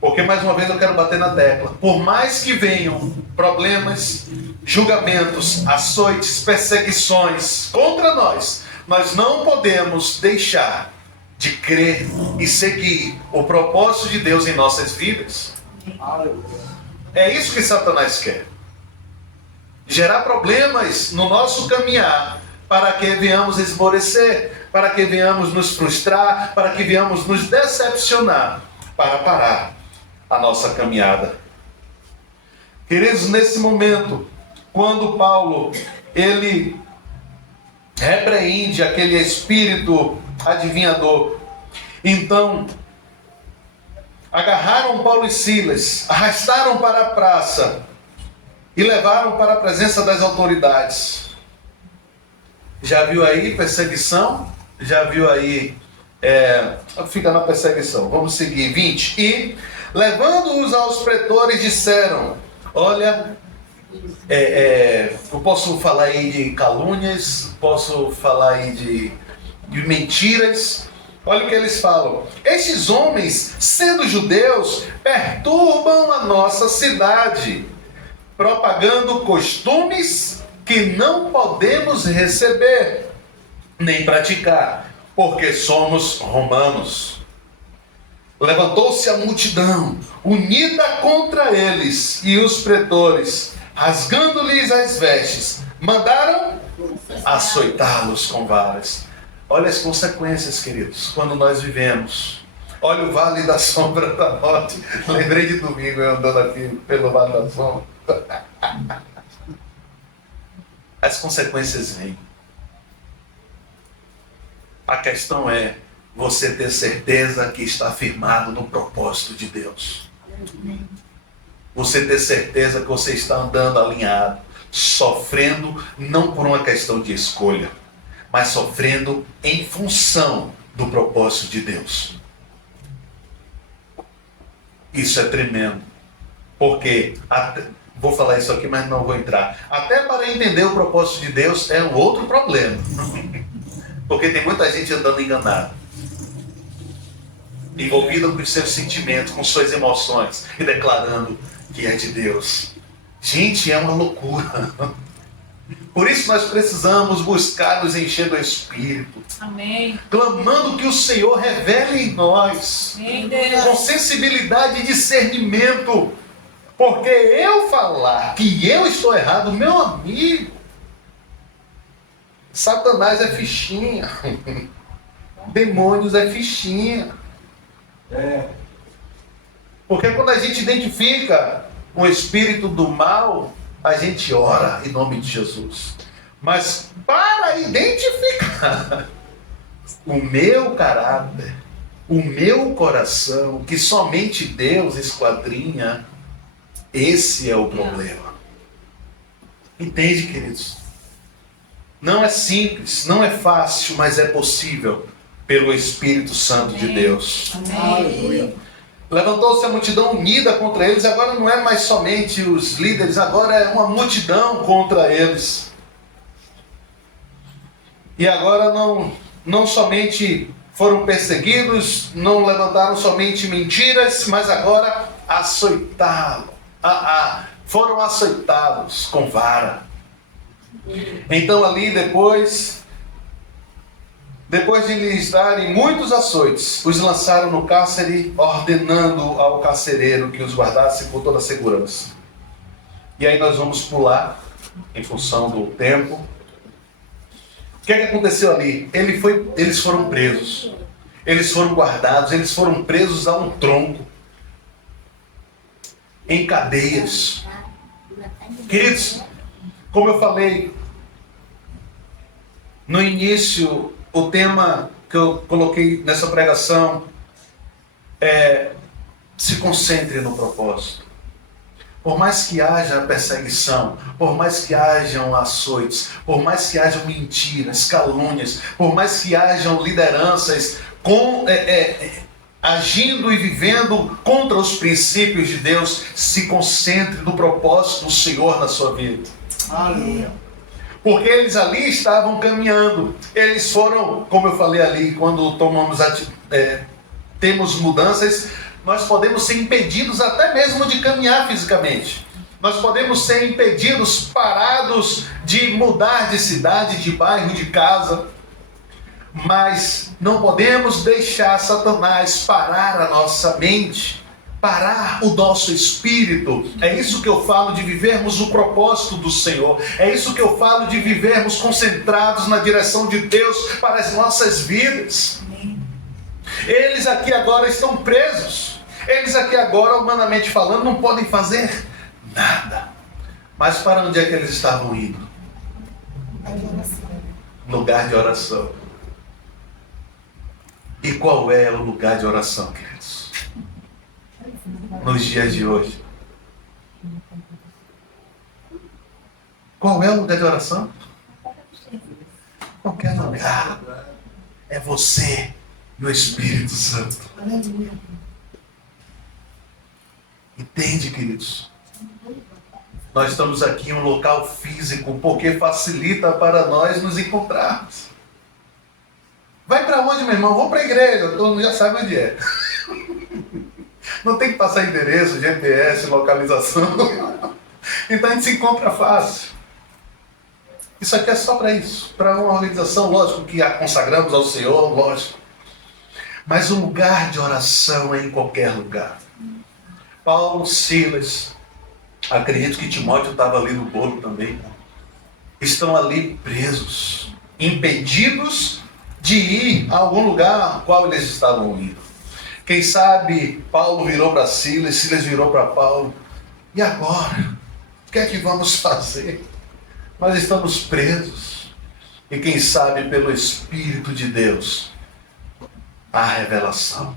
Porque mais uma vez eu quero bater na tecla. Por mais que venham problemas, julgamentos, açoites, perseguições contra nós, nós não podemos deixar de crer e seguir o propósito de Deus em nossas vidas. É isso que Satanás quer. Gerar problemas no nosso caminhar, para que venhamos esmorecer, para que venhamos nos frustrar, para que venhamos nos decepcionar, para parar a nossa caminhada. Queridos, nesse momento, quando Paulo, ele repreende aquele espírito adivinhador, então agarraram Paulo e Silas, arrastaram para a praça e levaram para a presença das autoridades. Já viu aí perseguição? Já viu aí? Fica na perseguição. Vamos seguir. 20. E, levando-os aos pretores, disseram: olha, eu posso falar aí de calúnias, posso falar aí de mentiras. Olha o que eles falam: estes homens, sendo judeus, perturbam a nossa cidade, propagando costumes que não podemos receber, nem praticar, porque somos romanos. Levantou-se a multidão, unida contra eles, e os pretores, rasgando-lhes as vestes, mandaram açoitá-los com varas. Olha as consequências, queridos, quando nós vivemos. Olha o vale da sombra da morte. Lembrei de domingo, eu andando aqui pelo vale da sombra. As consequências vêm. A questão é você ter certeza que está firmado no propósito de Deus. Você ter certeza que você está andando alinhado, sofrendo não por uma questão de escolha, mas sofrendo em função do propósito de Deus. Isso é tremendo, porque Vou falar isso aqui, mas não vou entrar. Até para entender o propósito de Deus é um outro problema. Porque tem muita gente andando enganada, envolvida com os seus sentimentos, com suas emoções, e declarando que é de Deus. Gente, é uma loucura. Por isso nós precisamos buscar nos encher do Espírito. Amém. Clamando que o Senhor revele em nós, Amém, Deus. com sensibilidade e discernimento. Porque eu falar que eu estou errado, meu amigo, Satanás é fichinha. Demônios é fichinha. Porque quando a gente identifica o espírito do mal, a gente ora em nome de Jesus. Mas para identificar o meu caráter, o meu coração, que somente Deus esquadrinha, esse é o problema. Entende, queridos? Não é simples, não é fácil, mas é possível pelo Espírito Santo de Deus. Amém. Levantou-se a multidão unida contra eles. Agora não é mais somente os líderes, agora é uma multidão contra eles. E agora não somente foram perseguidos, não levantaram somente mentiras, mas agora foram açoitados com vara. Então ali depois de lhes darem muitos açoites, os lançaram no cárcere, ordenando ao carcereiro que os guardasse com toda a segurança. E aí nós vamos pular, em função do tempo. O que é que aconteceu ali? Eles foram presos, eles foram guardados, eles foram presos a um tronco, em cadeias. Queridos, como eu falei no início, o tema que eu coloquei nessa pregação é: se concentre no propósito. Por mais que haja perseguição, por mais que hajam açoites, por mais que hajam mentiras, calúnias, por mais que hajam lideranças agindo e vivendo contra os princípios de Deus, se concentre no propósito do Senhor na sua vida. Aleluia. Porque eles ali estavam caminhando. Eles foram, como eu falei ali, quando temos mudanças, nós podemos ser impedidos até mesmo de caminhar fisicamente. Nós podemos ser impedidos, parados de mudar de cidade, de bairro, de casa. Mas não podemos deixar Satanás parar a nossa mente, parar o nosso espírito. É isso que eu falo de vivermos o propósito do Senhor. É isso que eu falo de vivermos concentrados na direção de Deus para as nossas vidas. Eles aqui agora estão presos. Eles aqui agora, humanamente falando, não podem fazer nada. Mas para onde é que eles estavam indo? Lugar de oração. E qual é o lugar de oração, queridos? Nos dias de hoje. Qual é o lugar de oração? Qualquer lugar. É você e o Espírito Santo. Entende, queridos? Nós estamos aqui em um local físico porque facilita para nós nos encontrarmos. Vai para onde, meu irmão? Vou para a igreja. Todo mundo já sabe onde é. Não tem que passar endereço, GPS, localização. Então a gente se encontra fácil. Isso aqui é só para isso. Para uma organização, lógico, que a consagramos ao Senhor, lógico. Mas o lugar de oração é em qualquer lugar. Paulo, Silas, acredito que Timóteo estava ali no bolo também. Estão ali presos, impedidos de ir a algum lugar ao qual eles estavam indo. Quem sabe Paulo virou para Silas, Silas virou para Paulo. E agora? O que é que vamos fazer? Nós estamos presos. E quem sabe pelo Espírito de Deus, a revelação.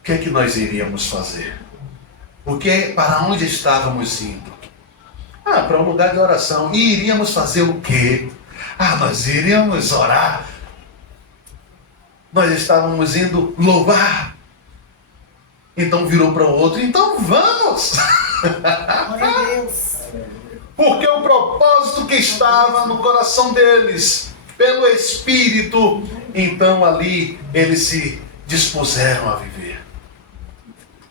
O que é que nós iríamos fazer? Para onde estávamos indo? Para um lugar de oração. E iríamos fazer o quê? Nós iríamos orar. Nós estávamos indo louvar. Então virou para o outro. Então vamos! Glória a Deus. Porque o propósito que estava no coração deles, pelo Espírito, então ali eles se dispuseram a viver.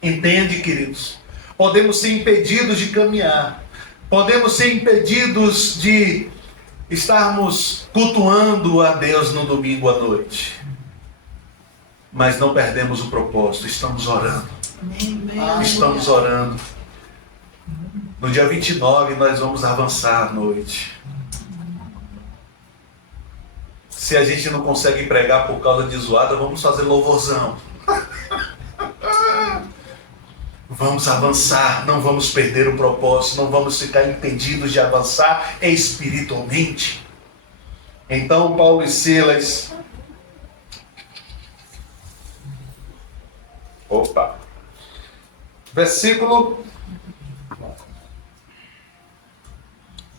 Entende, queridos? Podemos ser impedidos de caminhar, podemos ser impedidos de estarmos cultuando a Deus no domingo à noite, mas não perdemos o propósito, estamos orando. Estamos orando. No dia 29 nós vamos avançar à noite. Se a gente não consegue pregar por causa de zoada, vamos fazer louvorzão. Vamos avançar, não vamos perder o propósito, não vamos ficar impedidos de avançar espiritualmente. Então Paulo e Silas... Versículo...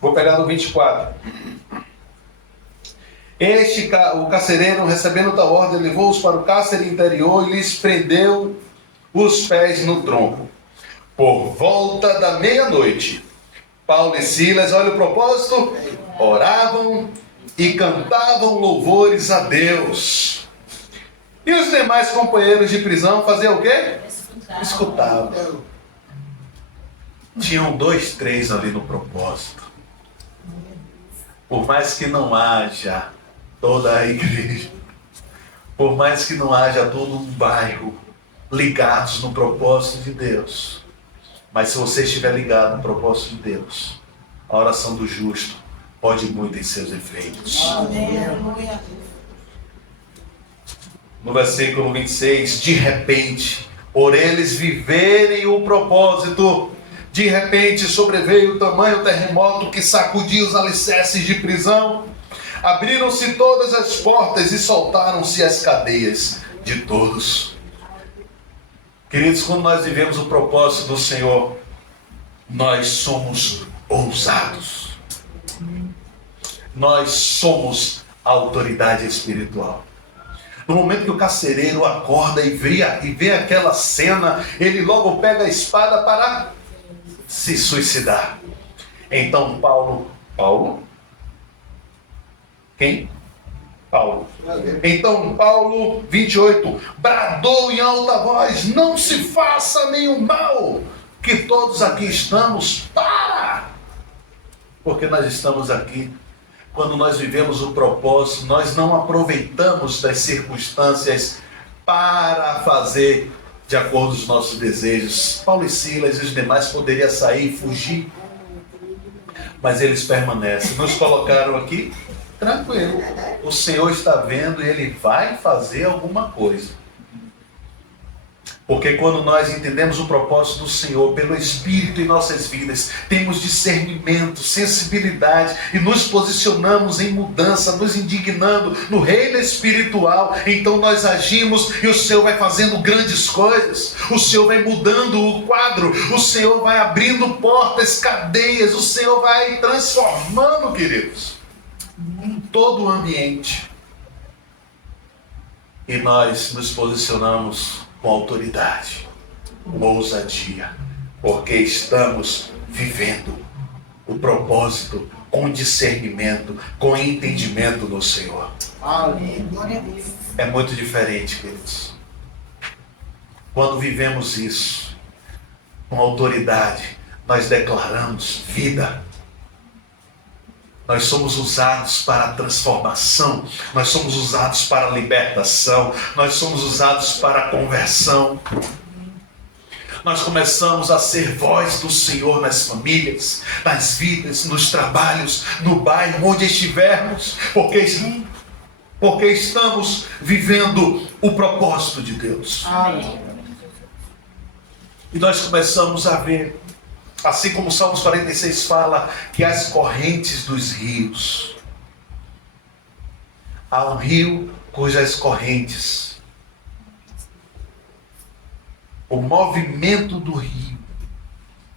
Vou pegar no 24. O carcereiro, recebendo tal ordem, levou-os para o cárcere interior e lhes prendeu os pés no tronco. Por volta da meia-noite, Paulo e Silas, olha o propósito, oravam e cantavam louvores a Deus. E os demais companheiros de prisão faziam o quê? Escutavam. Tinham 2, 3 ali no propósito. Por mais que não haja toda a igreja, por mais que não haja todo um bairro ligados no propósito de Deus, mas se você estiver ligado no propósito de Deus, a oração do justo pode muito em seus efeitos. No versículo 26, de repente, por eles viverem o propósito, de repente sobreveio o tamanho terremoto que sacudiu os alicerces de prisão. Abriram-se todas as portas e soltaram-se as cadeias de todos. Queridos, quando nós vivemos o propósito do Senhor, nós somos ousados. Nós somos a autoridade espiritual. No momento que o carcereiro acorda e vê aquela cena, ele logo pega a espada para se suicidar. Então Paulo? Quem? Paulo. Então Paulo, 28, bradou em alta voz: não se faça nenhum mal, que todos aqui estamos para. Porque nós estamos aqui. Quando nós vivemos o propósito, nós não aproveitamos das circunstâncias para fazer de acordo com os nossos desejos. Paulo e Silas e os demais poderiam sair e fugir, mas eles permanecem. Nos colocaram aqui, tranquilo. O Senhor está vendo e Ele vai fazer alguma coisa. Porque quando nós entendemos o propósito do Senhor pelo Espírito em nossas vidas, temos discernimento, sensibilidade e nos posicionamos em mudança, nos indignando no reino espiritual, então nós agimos e o Senhor vai fazendo grandes coisas, o Senhor vai mudando o quadro, o Senhor vai abrindo portas, cadeias, o Senhor vai transformando, queridos, todo o ambiente. E nós nos posicionamos com autoridade, com ousadia, porque estamos vivendo o propósito com discernimento, com entendimento no Senhor. É muito diferente, queridos. Quando vivemos isso com autoridade, nós declaramos vida. Nós somos usados para a transformação, nós somos usados para a libertação, nós somos usados para a conversão. Nós começamos a ser voz do Senhor nas famílias, nas vidas, nos trabalhos, no bairro, onde estivermos, porque estamos vivendo o propósito de Deus. E nós começamos a ver, assim como o Salmos 46 fala, que as correntes dos rios, há um rio cujas correntes, o movimento do rio,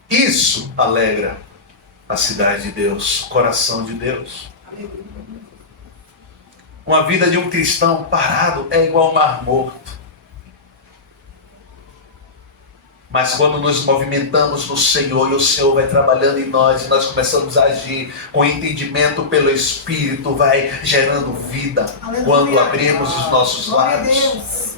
isso alegra a cidade de Deus, o coração de Deus. Uma vida de um cristão parado é igual ao mar morto. Mas quando nos movimentamos no Senhor e o Senhor vai trabalhando em nós e nós começamos a agir com entendimento pelo Espírito, vai gerando vida. Aleluia. Quando abrimos os nossos Glória a lábios, Deus.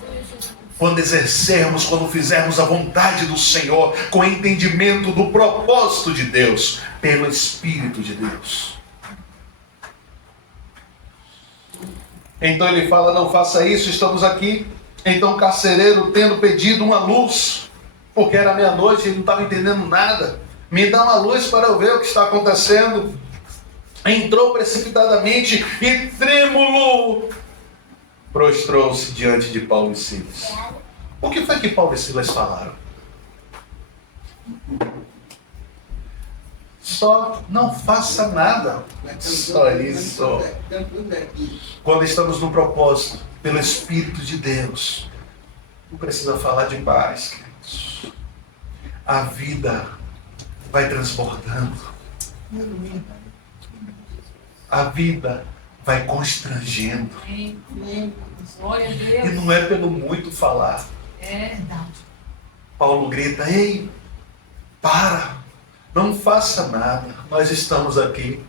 quando exercermos, quando fizermos a vontade do Senhor com entendimento do propósito de Deus pelo Espírito de Deus. Então ele fala: não faça isso, estamos aqui. Então o carcereiro, tendo pedido uma luz, porque era meia-noite e ele não estava entendendo nada, me dá uma luz para eu ver o que está acontecendo. Entrou precipitadamente e trêmulo prostrou-se diante de Paulo e Silas. O que foi que Paulo e Silas falaram? Só não faça nada. Só isso. Quando estamos no propósito, pelo Espírito de Deus, não precisa falar de paz, queridos. A vida vai transbordando. A vida vai constrangendo. Glória a E Deus. não é pelo muito falar. É. Paulo grita: ei, para, não faça nada, nós estamos aqui.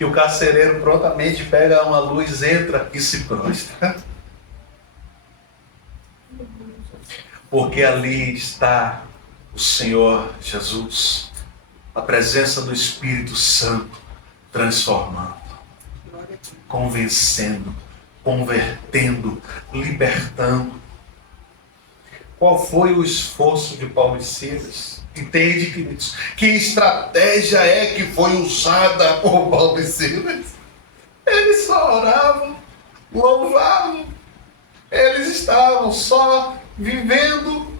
E o carcereiro prontamente pega uma luz, entra e se prostra. Porque ali está o Senhor Jesus, a presença do Espírito Santo, transformando, convencendo, convertendo, libertando. Qual foi o esforço de Paulo e Silas? Entende, queridos? Que estratégia é que foi usada por Paulo e Silas? Eles só oravam, louvavam. Eles estavam só vivendo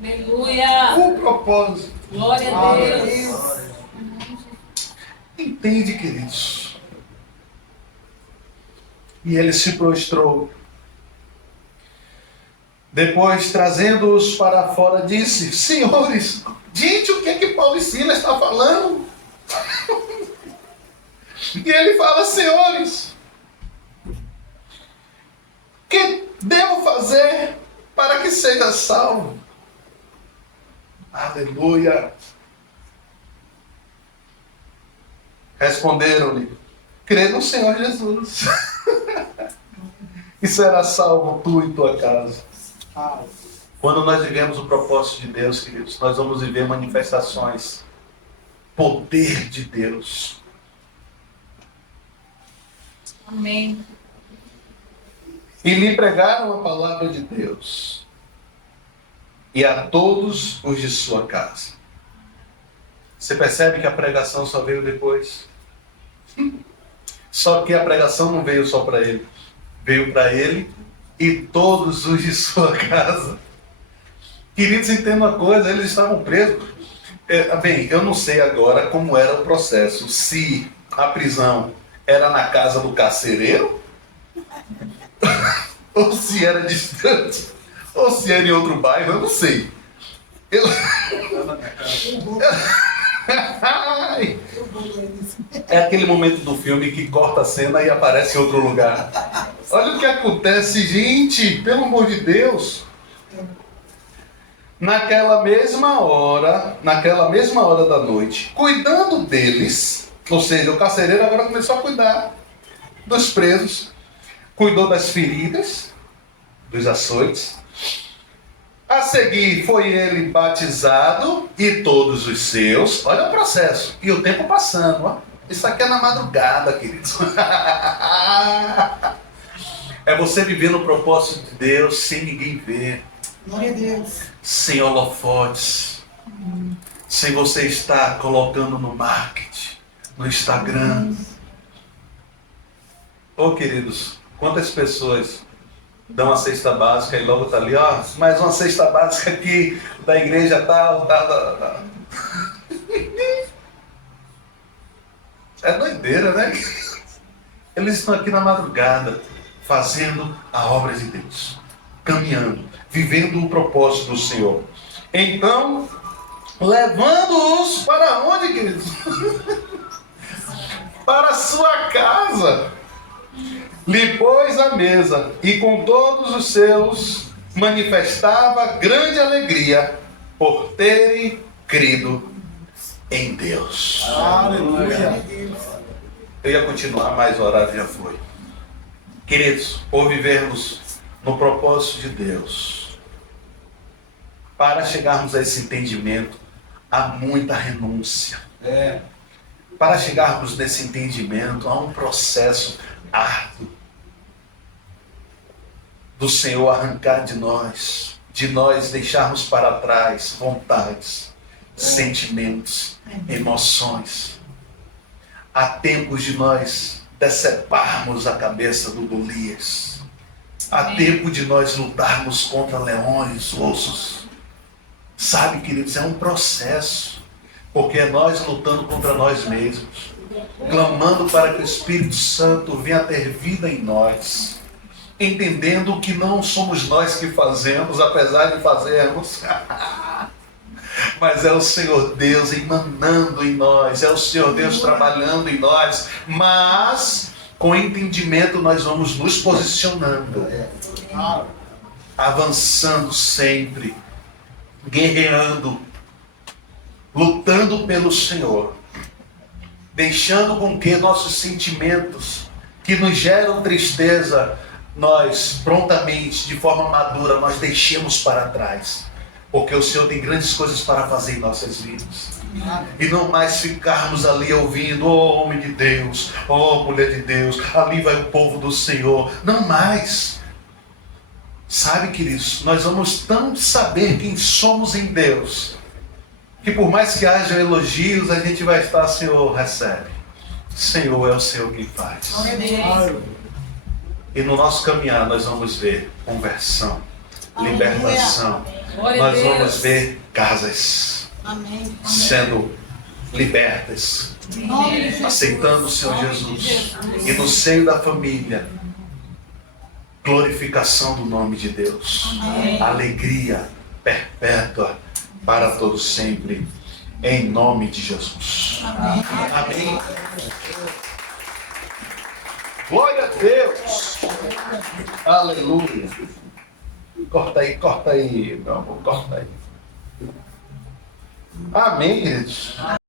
Aleluia. o propósito. Glória a Deus. Entende, queridos? E ele se prostrou. Depois, trazendo-os para fora, disse: senhores, gente, o que é que Paulo e Silas está falando? E ele fala: senhores, o que devo fazer para que seja salvo? Aleluia! Responderam-lhe: crê no Senhor Jesus e será salvo tu e tua casa. Quando nós vivemos o propósito de Deus, queridos, nós vamos viver manifestações, poder de Deus. Amém. E lhe pregaram a palavra de Deus e a todos os de sua casa. Você percebe que a pregação só veio depois? Só que a pregação não veio só para ele. Veio para ele e todos os de sua casa. Queridos, entendam uma coisa, eles estavam presos. Bem, eu não sei agora como era o processo. Se a prisão era na casa do carcereiro, ou se era distante, ou se era em outro bairro, eu não sei. É aquele momento do filme que corta a cena e aparece em outro lugar. Olha o que acontece, gente, pelo amor de Deus. Naquela mesma hora da noite, cuidando deles, ou seja, o carcereiro agora começou a cuidar dos presos, cuidou das feridas, dos açoites. A seguir foi ele batizado e todos os seus. Olha o processo. E o tempo passando. Ó. Isso aqui é na madrugada, queridos. É você viver no propósito de Deus sem ninguém ver. Glória a Deus. Sem holofotes. Sem você estar colocando no marketing, no Instagram. Ô, queridos, quantas pessoas dão uma cesta básica e logo tá ali, ó, mais uma cesta básica aqui da igreja tal. É doideira, né? Eles estão aqui na madrugada, fazendo a obra de Deus, caminhando, vivendo o propósito do Senhor. Então, levando-os para onde, queridos? Para a sua casa. Lhe pôs à mesa, e com todos os seus manifestava grande alegria, por terem crido em Deus. Aleluia. Eu ia continuar, mas o horário já foi. Queridos, por vivermos no propósito de Deus, para chegarmos a esse entendimento, há muita renúncia. Para chegarmos nesse entendimento, há um processo árduo do Senhor arrancar de nós deixarmos para trás vontades, sentimentos, emoções. Há tempos de nós deceparmos a cabeça do Golias. Há tempo de nós lutarmos contra leões, ossos. Sabe, queridos, é um processo. Porque é nós lutando contra nós mesmos. Clamando para que o Espírito Santo venha ter vida em nós. Entendendo que não somos nós que fazemos, apesar de fazermos. Mas é o Senhor Deus emanando em nós, é o Senhor Deus trabalhando em nós, mas com entendimento nós vamos nos posicionando, avançando sempre, guerreando, lutando pelo Senhor, deixando com que nossos sentimentos que nos geram tristeza, nós prontamente, de forma madura, nós deixemos para trás. Porque o Senhor tem grandes coisas para fazer em nossas vidas. E não mais ficarmos ali ouvindo, oh homem de Deus, oh mulher de Deus, ali vai o povo do Senhor. Não mais. Sabe, queridos, nós vamos tanto saber quem somos em Deus, que por mais que haja elogios, a gente vai estar, Senhor, recebe. Senhor, é o Senhor quem faz. E no nosso caminhar nós vamos ver conversão, libertação. Nós vamos ver casas sendo libertas, aceitando o Senhor Jesus. E no seio da família, glorificação do nome de Deus. Alegria perpétua para todos sempre. Em nome de Jesus. Amém. Glória a Deus. Aleluia. Corta aí, meu amor, corta aí. Amém, queridos.